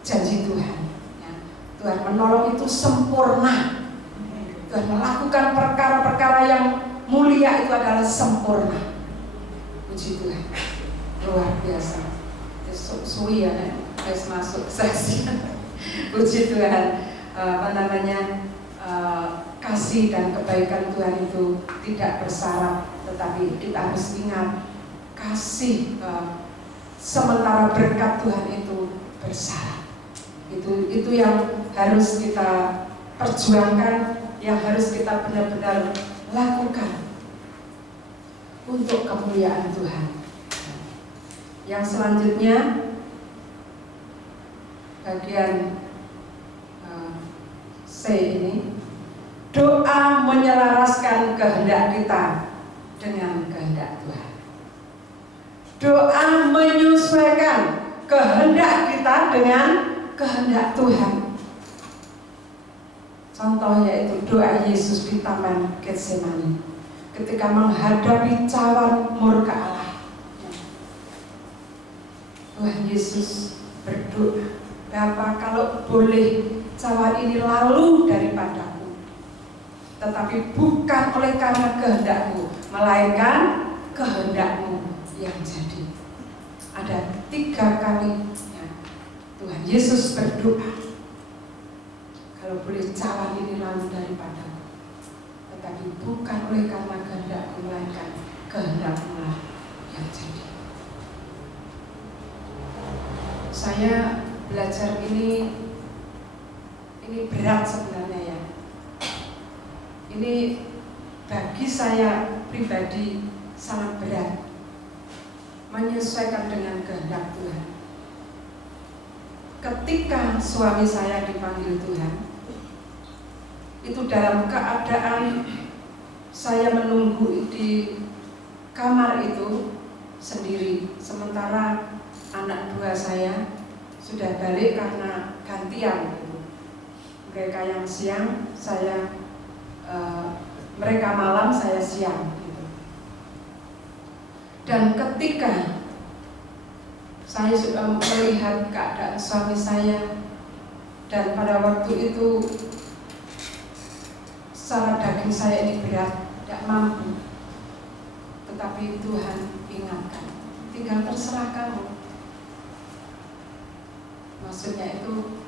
janji Tuhan ya. Tuhan menolong itu sempurna. Tuhan melakukan perkara-perkara yang mulia itu adalah sempurna. Puji Tuhan, luar biasa. Suwi ya, harus masuk sesi. Puji Tuhan, kasih dan kebaikan Tuhan itu tidak bersyarat, tetapi kita harus ingat kasih sementara berkat Tuhan itu bersyarat. Itu yang harus kita perjuangkan, yang harus kita benar-benar lakukan untuk kemuliaan Tuhan. Yang selanjutnya bagian C ini, doa menyelaraskan kehendak kita dengan kehendak Tuhan. Doa menyesuaikan kehendak kita dengan kehendak Tuhan. Contoh yaitu doa Yesus di Taman Getsemani ketika menghadapi cawan murka Allah. Tuhan Yesus berdoa, Bapa, kalau boleh cawan ini lalu daripadaku, tetapi bukan oleh karena kehendakmu, melainkan kehendakmu yang jadi. Ada 3 kali ya, Tuhan Yesus berdoa, kalau boleh cawan ini lalu daripadaku, tetapi bukan oleh karena kehendakku, melainkan kehendakmu yang jadi. Saya belajar ini berat sebenarnya ya. Ini bagi saya pribadi sangat berat, menyesuaikan dengan kehendak Tuhan. Ketika suami saya dipanggil Tuhan, itu dalam keadaan saya menunggu di kamar itu sendiri, sementara anak 2 saya sudah balik karena gantian gitu. Mereka yang siang, mereka malam, saya siang gitu. Dan ketika saya sudah melihat keadaan suami saya, dan pada waktu itu secara daging saya ini berat, tidak mampu. Tetapi Tuhan ingatkan, tinggal terserah kamu. Maksudnya itu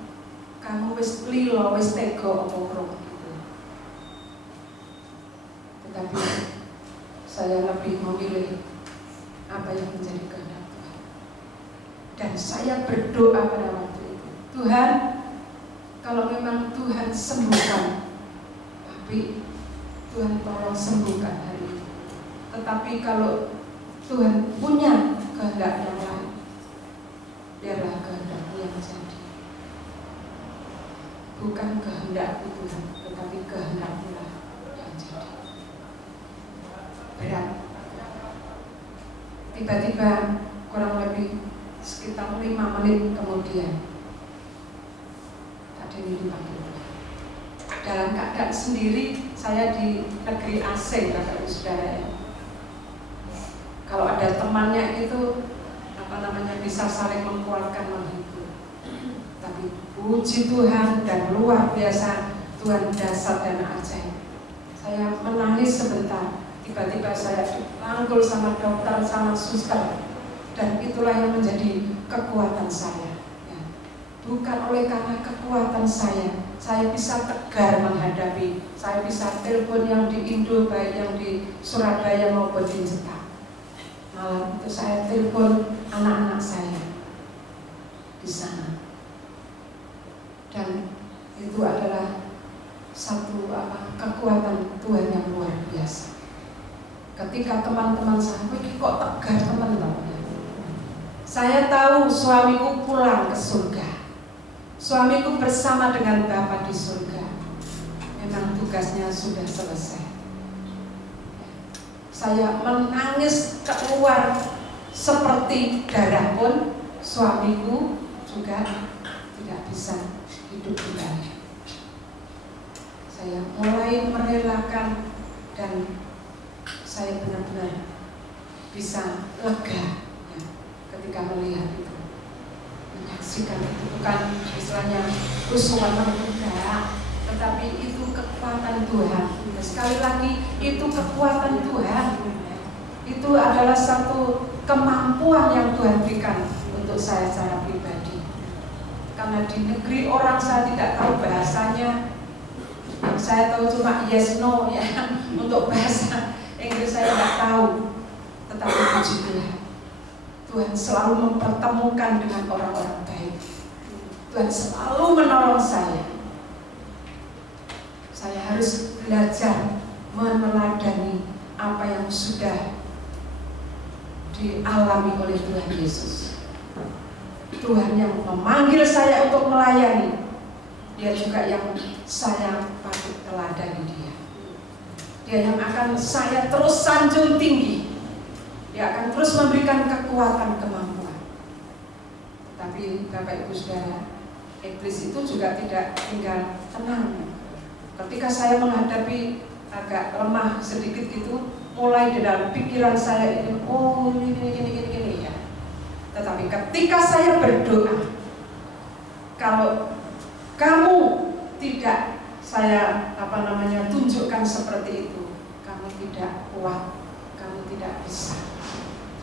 kamu wis lilo, wis tega apa ora gitu. Tetapi saya lebih memilih apa yang menjadi kehendak Tuhan. Dan saya berdoa pada waktu itu, Tuhan, kalau memang Tuhan sembuhkan, tapi Tuhan tolong sembuhkan hari ini. Tetapi kalau Tuhan punya kehendak yang lain, biarlah kehendak-Mu yang jadi. Bukan kehendak-Ku Tuhan, tetapi kehendak-Mu lah yang jadi. Berat. Tiba-tiba kurang lebih sekitar 5 menit kemudian Kak Deni dipanggil. Dalam keadaan sendiri, saya di negeri asing, Bapak Ibu Saudara ya. Kalau ada temannya itu bisa saling menguatkan, menghibur. Tapi puji Tuhan dan luar biasa, Tuhan dahsyat dan ajaib. Saya menangis sebentar, tiba-tiba saya dirangkul sama dokter, sama suster, dan itulah yang menjadi kekuatan saya ya. Bukan oleh karena kekuatan saya bisa tegar menghadapi, saya bisa telepon yang di Indo, baik yang di Surabaya maupun di Jepang. Malam itu saya telepon anak-anak saya di sana, dan itu adalah satu kekuatan Tuhan yang luar biasa. Ketika teman-teman saya, kok tegar teman-teman? Saya tahu suamiku pulang ke surga, suamiku bersama dengan Bapa di surga. Memang tugasnya sudah selesai. Saya menangis keluar seperti darah pun, suamiku juga tidak bisa hidup kembali. Saya mulai merelakan dan saya benar-benar bisa lega ya, ketika melihat itu, menyaksikan itu. Bukan istilahnya usulan manusia, tetapi itu kekuatan Tuhan. Sekali lagi, itu kekuatan Tuhan. Itu adalah satu kemampuan yang Tuhan berikan untuk saya secara pribadi. Karena di negeri orang saya tidak tahu bahasanya, saya tahu cuma yes no ya. Untuk bahasa Inggris saya tidak tahu. Tetapi puji Tuhan, Tuhan selalu mempertemukan dengan orang-orang baik. Tuhan selalu menolong saya. Saya harus belajar meneladani apa yang sudah dialami oleh Tuhan Yesus. Tuhan yang memanggil saya untuk melayani, Dia juga yang saya patut teladani Dia. Dia yang akan saya terus sanjung tinggi. Dia akan terus memberikan kekuatan, kemampuan. Tapi Bapak Ibu Saudara, iblis itu juga tidak tinggal tenang. Ketika saya menghadapi agak lemah sedikit gitu, mulai di dalam pikiran saya ini, oh ini ya. Tetapi ketika saya berdoa, kalau kamu tidak saya tunjukkan seperti itu, kamu tidak kuat, kamu tidak bisa,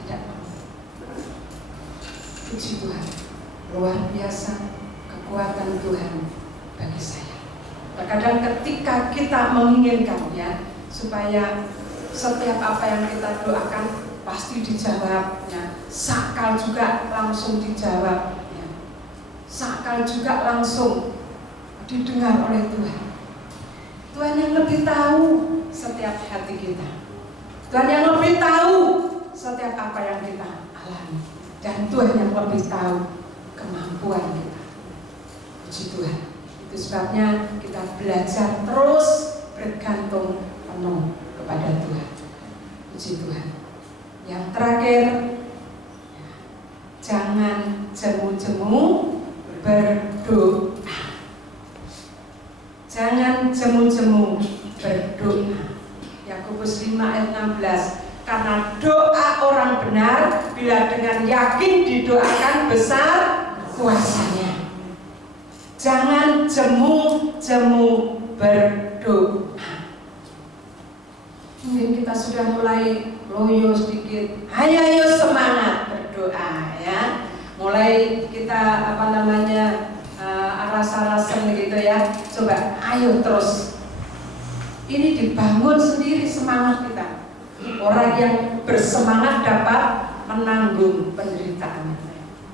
tidak mampu. Puji Tuhan, luar biasa kekuatan Tuhan bagi saya. Terkadang ketika kita menginginkan ya, supaya setiap apa yang kita doakan pasti dijawab ya. Sakal juga langsung dijawab ya. Sakal juga langsung didengar oleh Tuhan. Tuhan yang lebih tahu setiap hati kita, Tuhan yang lebih tahu setiap apa yang kita alami, dan Tuhan yang lebih tahu kemampuan kita. Puji Tuhan. Itu sebabnya kita belajar terus bergantung penuh kepada Tuhan. Puji Tuhan. Yang terakhir, jangan jemu-jemu berdoa. Jangan jemu-jemu berdoa. Yakobus 5 ayat 16. Karena doa orang benar bila dengan yakin didoakan besar kuasanya. Jangan jemu-jemu berdoa. Mungkin kita sudah mulai loyo sedikit. Ayo semangat berdoa. berdoa ya. Mulai kita rasa-rasa gitu ya. Coba ayo terus. Ini dibangun sendiri semangat kita. Orang yang bersemangat dapat menanggung penderitaan.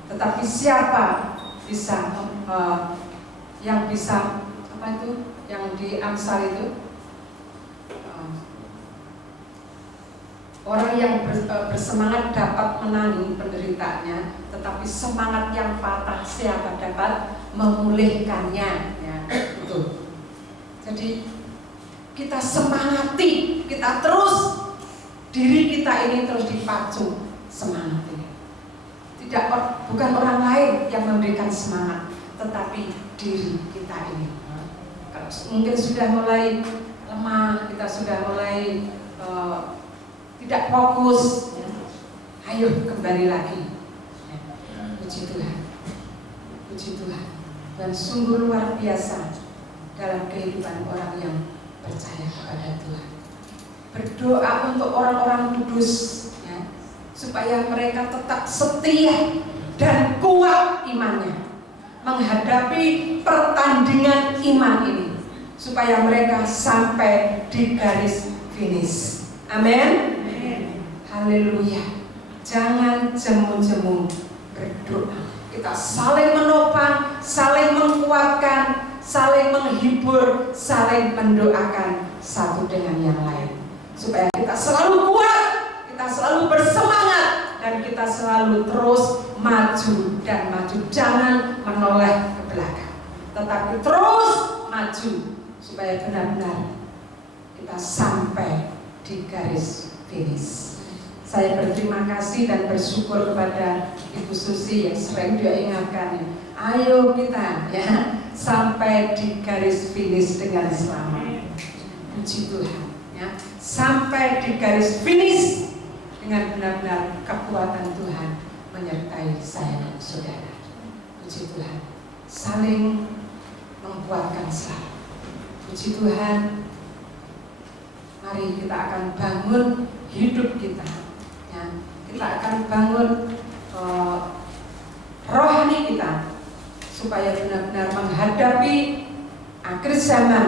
Tetapi siapa bisa yang bisa yang di Amsal itu orang yang bersemangat dapat menanggung penderitaannya, tetapi semangat yang patah siapa dapat memulihkannya ya, itu. Jadi kita semangati, kita terus diri kita ini terus dipacu semangat ini. Bukan orang lain yang memberikan semangat, tetapi diri kita ini. Kalau mungkin sudah mulai lemah, kita sudah mulai tidak fokus, ya. Ayo kembali lagi. Puji Tuhan, puji Tuhan. Dan sungguh luar biasa dalam kehidupan orang yang percaya kepada Tuhan. Berdoa untuk orang-orang kudus, ya, supaya mereka tetap setia dan kuat imannya menghadapi pertandingan iman ini, supaya mereka sampai di garis finish. Amin. Haleluya. Jangan jemu-jemu berdoa. Kita saling menopang, saling menguatkan, saling menghibur, saling mendoakan satu dengan yang lain, supaya kita selalu kuat, kita selalu bersemangat, dan kita selalu terus maju dan maju. Jangan menoleh ke belakang, tetapi terus maju supaya benar-benar kita sampai di garis finish. Saya berterima kasih dan bersyukur kepada Ibu Susi yang sering dia ingatkan, ayo kita ya sampai di garis finish dengan selamat. Puji Tuhan ya, sampai di garis finish dengan benar-benar kekuatan Tuhan menyertai saya dan saudara. Puji Tuhan, saling menguatkan selalu. Puji Tuhan, mari kita akan bangun hidup kita ya. Kita akan bangun rohani kita supaya benar-benar menghadapi akhir zaman,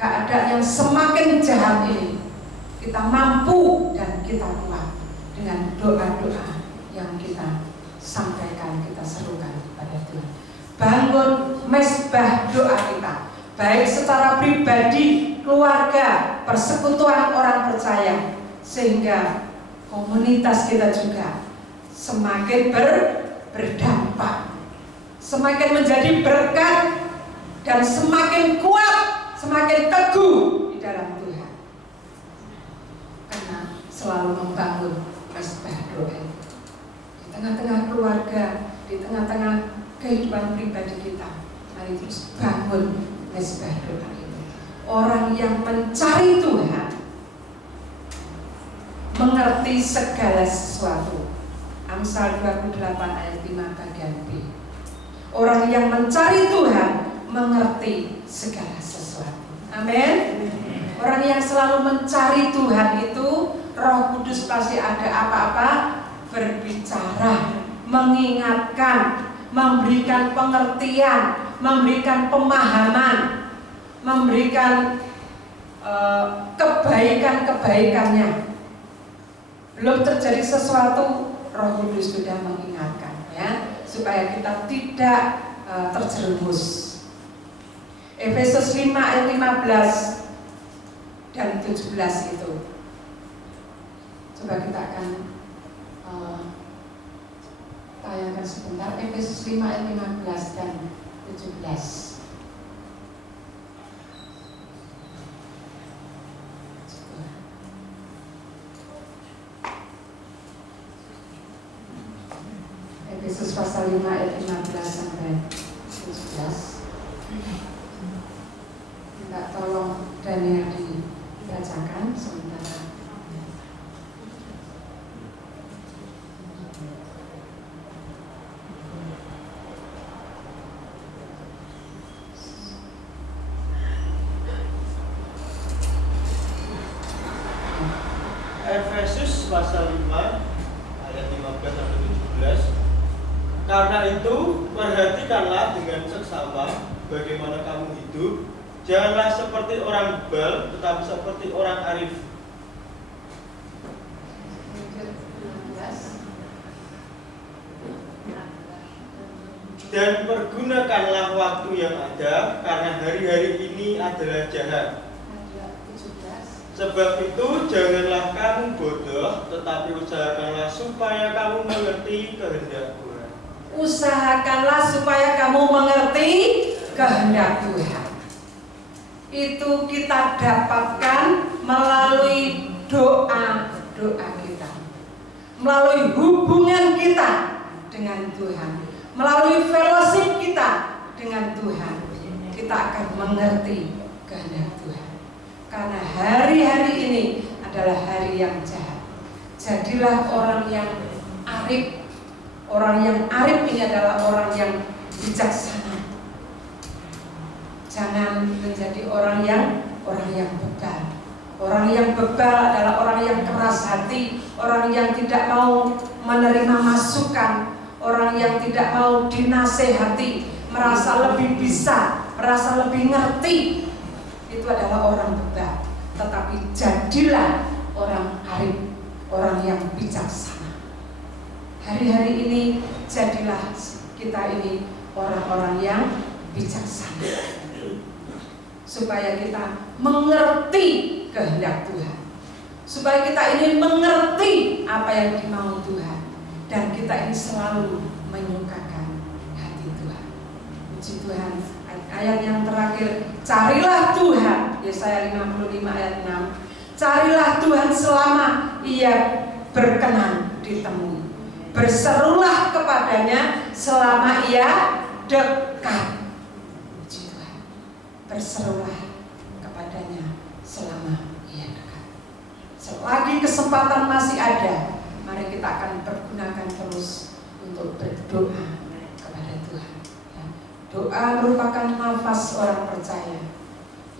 keadaan yang semakin jahat ini. Kita mampu dan kita kuat dengan doa-doa yang kita sampaikan, kita serukan kepada Tuhan. Bangun mezbah doa kita, baik secara pribadi, keluarga, persekutuan orang percaya, sehingga komunitas kita juga semakin berdampak, semakin menjadi berkat, dan semakin kuat, semakin teguh di dalam Tuhan, karena selalu membangun mezbah doa di tengah-tengah keluarga, di tengah-tengah kehidupan pribadi kita. Mari terus bangun mezbah doa itu. Orang yang mencari Tuhan mengerti segala sesuatu. Amsal 28 ayat 5 bagian B. Orang yang mencari Tuhan mengerti segala sesuatu. Amin. Orang yang selalu mencari Tuhan itu, Roh Kudus pasti ada apa-apa berbicara, mengingatkan, memberikan pengertian, memberikan pemahaman, memberikan kebaikan-kebaikannya. Belum terjadi sesuatu, Roh Kudus sudah mengingatkan ya, supaya kita tidak terjerumus. Efesus 5 ayat 15 dan 17 itu. Coba kita akan tayangkan sebentar. Efesus 5 ayat 15 dan 17. Efesus pasal 5 ayat 15 sampai 17. Minta tolong Daniel dibacakan sementara. Efesus pasal 5 ayat 15 sampai 17. Karena itu, perhatikanlah dengan seksama bagaimana kamu hidup. Janganlah seperti orang bebal, tetapi seperti orang arif. Dan pergunakanlah waktu yang ada, karena hari-hari ini adalah jahat. Sebab itu janganlah kamu bodoh, tetapi usahakanlah supaya kamu mengerti kehendak Tuhan. Usahakanlah supaya kamu mengerti kehendak Tuhan. Itu kita dapatkan melalui doa kita, melalui hubungan kita dengan Tuhan, melalui fellowship kita dengan Tuhan. Kita akan mengerti kehendak Tuhan. Karena hari-hari ini adalah hari yang jahat. Jadilah orang yang arif. Orang yang arif ini adalah orang yang bijaksana. Jangan menjadi orang yang bebal. Orang yang bebal adalah orang yang keras hati, orang yang tidak mau menerima masukan, orang yang tidak mau dinasehati, merasa lebih bisa, merasa lebih ngerti. Itu adalah orang bebal. Tetapi jadilah orang arif, orang yang bijaksana. Hari-hari ini jadilah kita ini orang-orang yang bijaksana, supaya kita mengerti kehendak Tuhan, supaya kita ini mengerti apa yang dimau Tuhan, dan kita ini selalu menyukakan hati Tuhan. Puji Tuhan. Ayat yang terakhir, carilah Tuhan, Yesaya 55 ayat 6. Carilah Tuhan selama Ia berkenan ditemui. Berserulah kepadanya selama Ia dekat. Puji Tuhan. Berserulah kepadanya selama Ia dekat. Selagi kesempatan masih ada, mari kita akan pergunakan terus untuk berdoa kepada Tuhan. Doa merupakan nafas orang percaya.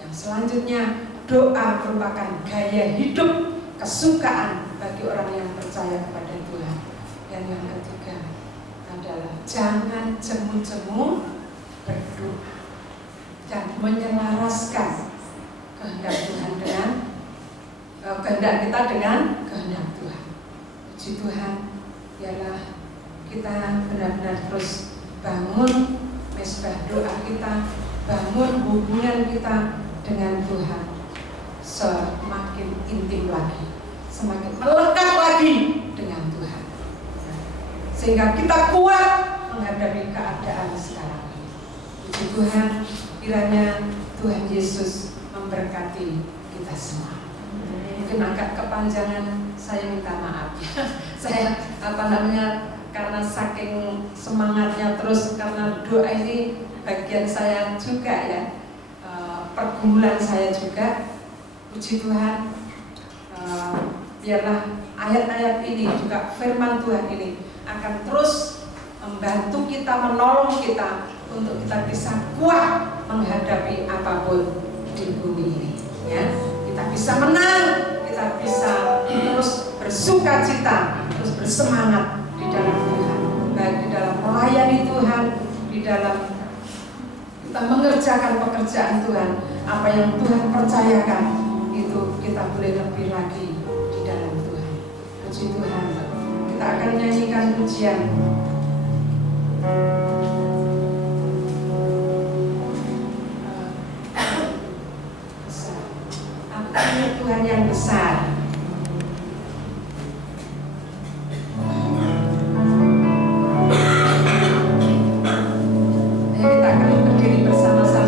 Yang selanjutnya, doa merupakan gaya hidup, kesukaan bagi orang yang percaya kepada Tuhan. Dan yang ketiga adalah jangan jemu-jemu berdoa dan menyelaraskan kehendak Tuhan dengan kehendak kita dengan kehendak Tuhan. Puji Tuhan, biarlah kita benar-benar terus bangun mesbah doa kita, bangun hubungan kita dengan Tuhan semakin intim lagi, semakin melekat lagi dengan Tuhan, sehingga kita kuat menghadapi keadaan sekarang ini. Puji Tuhan, kiranya Tuhan Yesus memberkati kita semua. Mungkin agak kepanjangan, saya minta maaf. Saya karena saking semangatnya terus, karena doa ini bagian saya juga ya, pergumulan saya juga. Puji Tuhan, biarlah ayat-ayat ini juga firman Tuhan ini akan terus membantu kita, menolong kita untuk kita bisa kuat menghadapi apapun di bumi ini ya. Kita bisa menang, kita bisa terus bersuka cita, terus bersemangat di dalam Tuhan, baik di dalam melayani Tuhan, di dalam kita mengerjakan pekerjaan Tuhan. Apa yang Tuhan percayakan itu kita boleh lebih lagi di dalam Tuhan. Puji Tuhan. Kita akan nyanyikan pujian besar. Aku Tuhan yang besar. Besar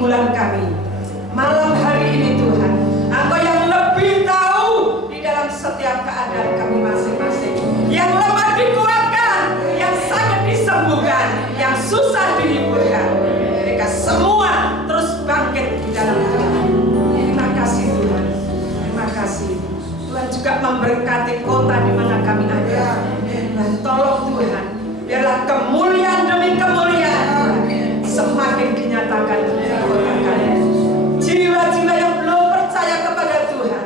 pergumulan kami. Malam hari ini Tuhan, Engkau yang lebih tahu di dalam setiap keadaan kami masing-masing. Yang lemah dikuatkan, yang sakit disembuhkan, yang susah dihiburkan. Mereka semua terus bangkit di dalam Tuhan. Terima kasih Tuhan. Terima kasih. Tuhan juga memberkati kota di mana kami ada. Dan tolong Tuhan, biarlah kemuliaan demi kemuliaan Tuhan semakin dinyatakan di kota kami. Jiwa-jiwa yang belum percaya kepada Tuhan,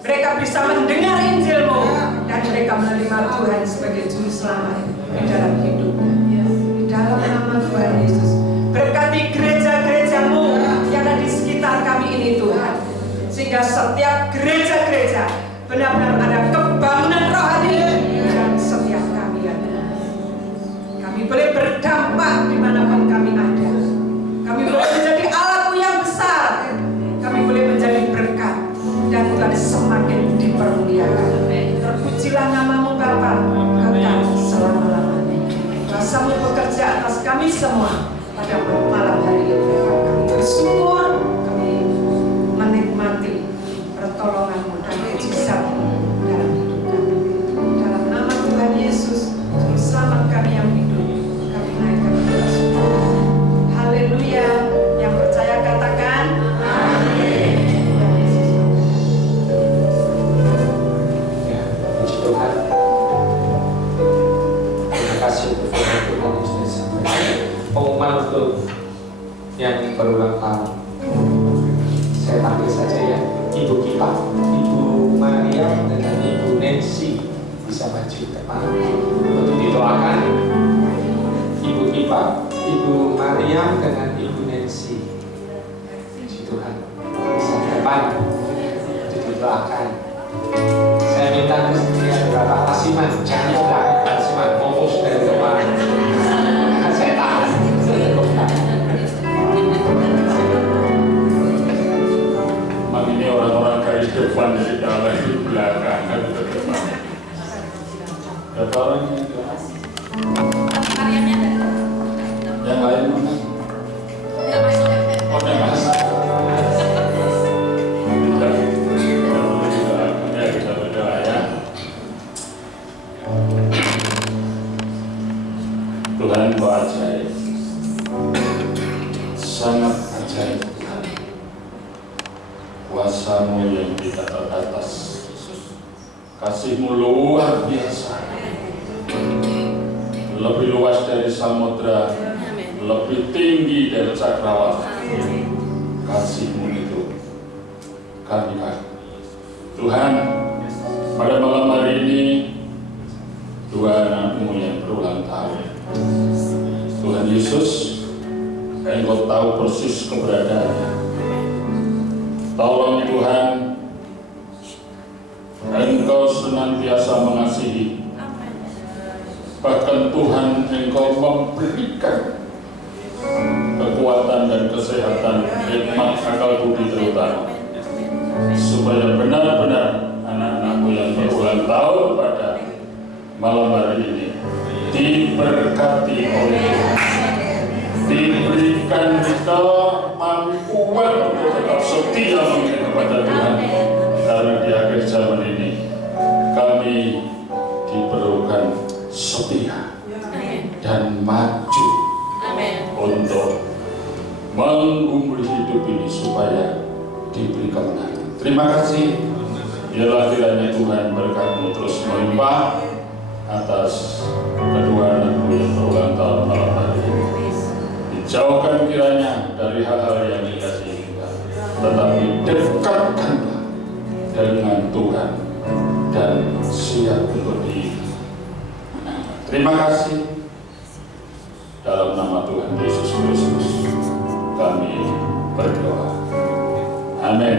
mereka bisa mendengar Injil-Mu dan mereka menerima Tuhan sebagai juru selamat di dalam hidupnya. Di dalam nama Tuhan Yesus, berkati gereja-gereja-Mu yang ada di sekitar kami ini Tuhan, sehingga setiap gereja-gereja benar-benar ada kebangunan rohani dalam setiap kami ya Tuhan. Kami boleh berdampak dimanapun kami ada. Kami boleh menjadi alat-Mu yang besar. Kami boleh menjadi berkat dan Tuhan semakin dipermuliakan. Terpujilah nama-Mu Bapa, kekal selama-lamanya. Kuasa-Mu bekerja atas kami semua pada malam hari ini. Kami bersyukur, kami menikmati pertolongan-Mu dan mujizat-Mu dalam hidup kami. Dalam nama Tuhan Yesus, Juru Selamat kami yang hidup, kami naikkan bersyukur. Haleluya. Yang percaya katakan amin. Ya, puji Tuhan. Terima kasih untuk Tuhan yang sudah sampaikan. Pengumuman untuk yang berulang tahun. Saya panggil saja ya, Ibu Kipa, Ibu Maria dengan Ibu Nancy bisa maju ke depan untuk didoakan. Ibu Kipa, Ibu Maria dengan Ibu Nancy, puji Tuhan, bisa ke depan untuk didoakan. Saya minta kesediaan Bapak Lasiman, jangan di belakang Pak Lasiman, fokus dari depan. Saya tahan. Ini orang-orang garis depan dari dalam di belakang kan ke depan. Berapa orang ini? Yang lain mana? Oh, yang masuk. Kita berdoa ya. Tuhan Kau ajaib, sangat ajaib. Kuasa-Mu yang tidak terbatas, kasih-Mu luar biasa, lebih luas dari samudra, lebih tinggi dari cakrawala. Kasih-Mu itu kami Tuhan, pada malam hari ini dua anak-Mu yang berulang tahun. Tuhan Yesus, Engkau tahu persis keberadaannya. Tolong Tuhan, Engkau senantiasa mengasihi. Bahkan Tuhan, Engkau memberikan kekuatan dan kesehatan, hikmat, akal budi terutama, supaya benar-benar anak-anak-Mu yang berulang tahun pada malam hari ini diberkati oleh Tuhan, diberikan kemampuan untuk tetap setia kepada Tuhan, karena di akhir zaman ini kami diperlukan setia dan maju untuk menggumuli hidup ini supaya diberi kemenangan. Terima kasih. Biarlah kiranya Tuhan berkat-Mu terus melimpah atas kedua anak-Mu yang berulang tahun malam hari ini. Dijauhkan kiranya dari hal-hal yang tidak diinginkan, tetapi dekatkanlah dengan Tuhan dan siap untuk dimenangkan. Terima kasih. Dalam nama Tuhan Yesus Kristus kami berdoa. Amin.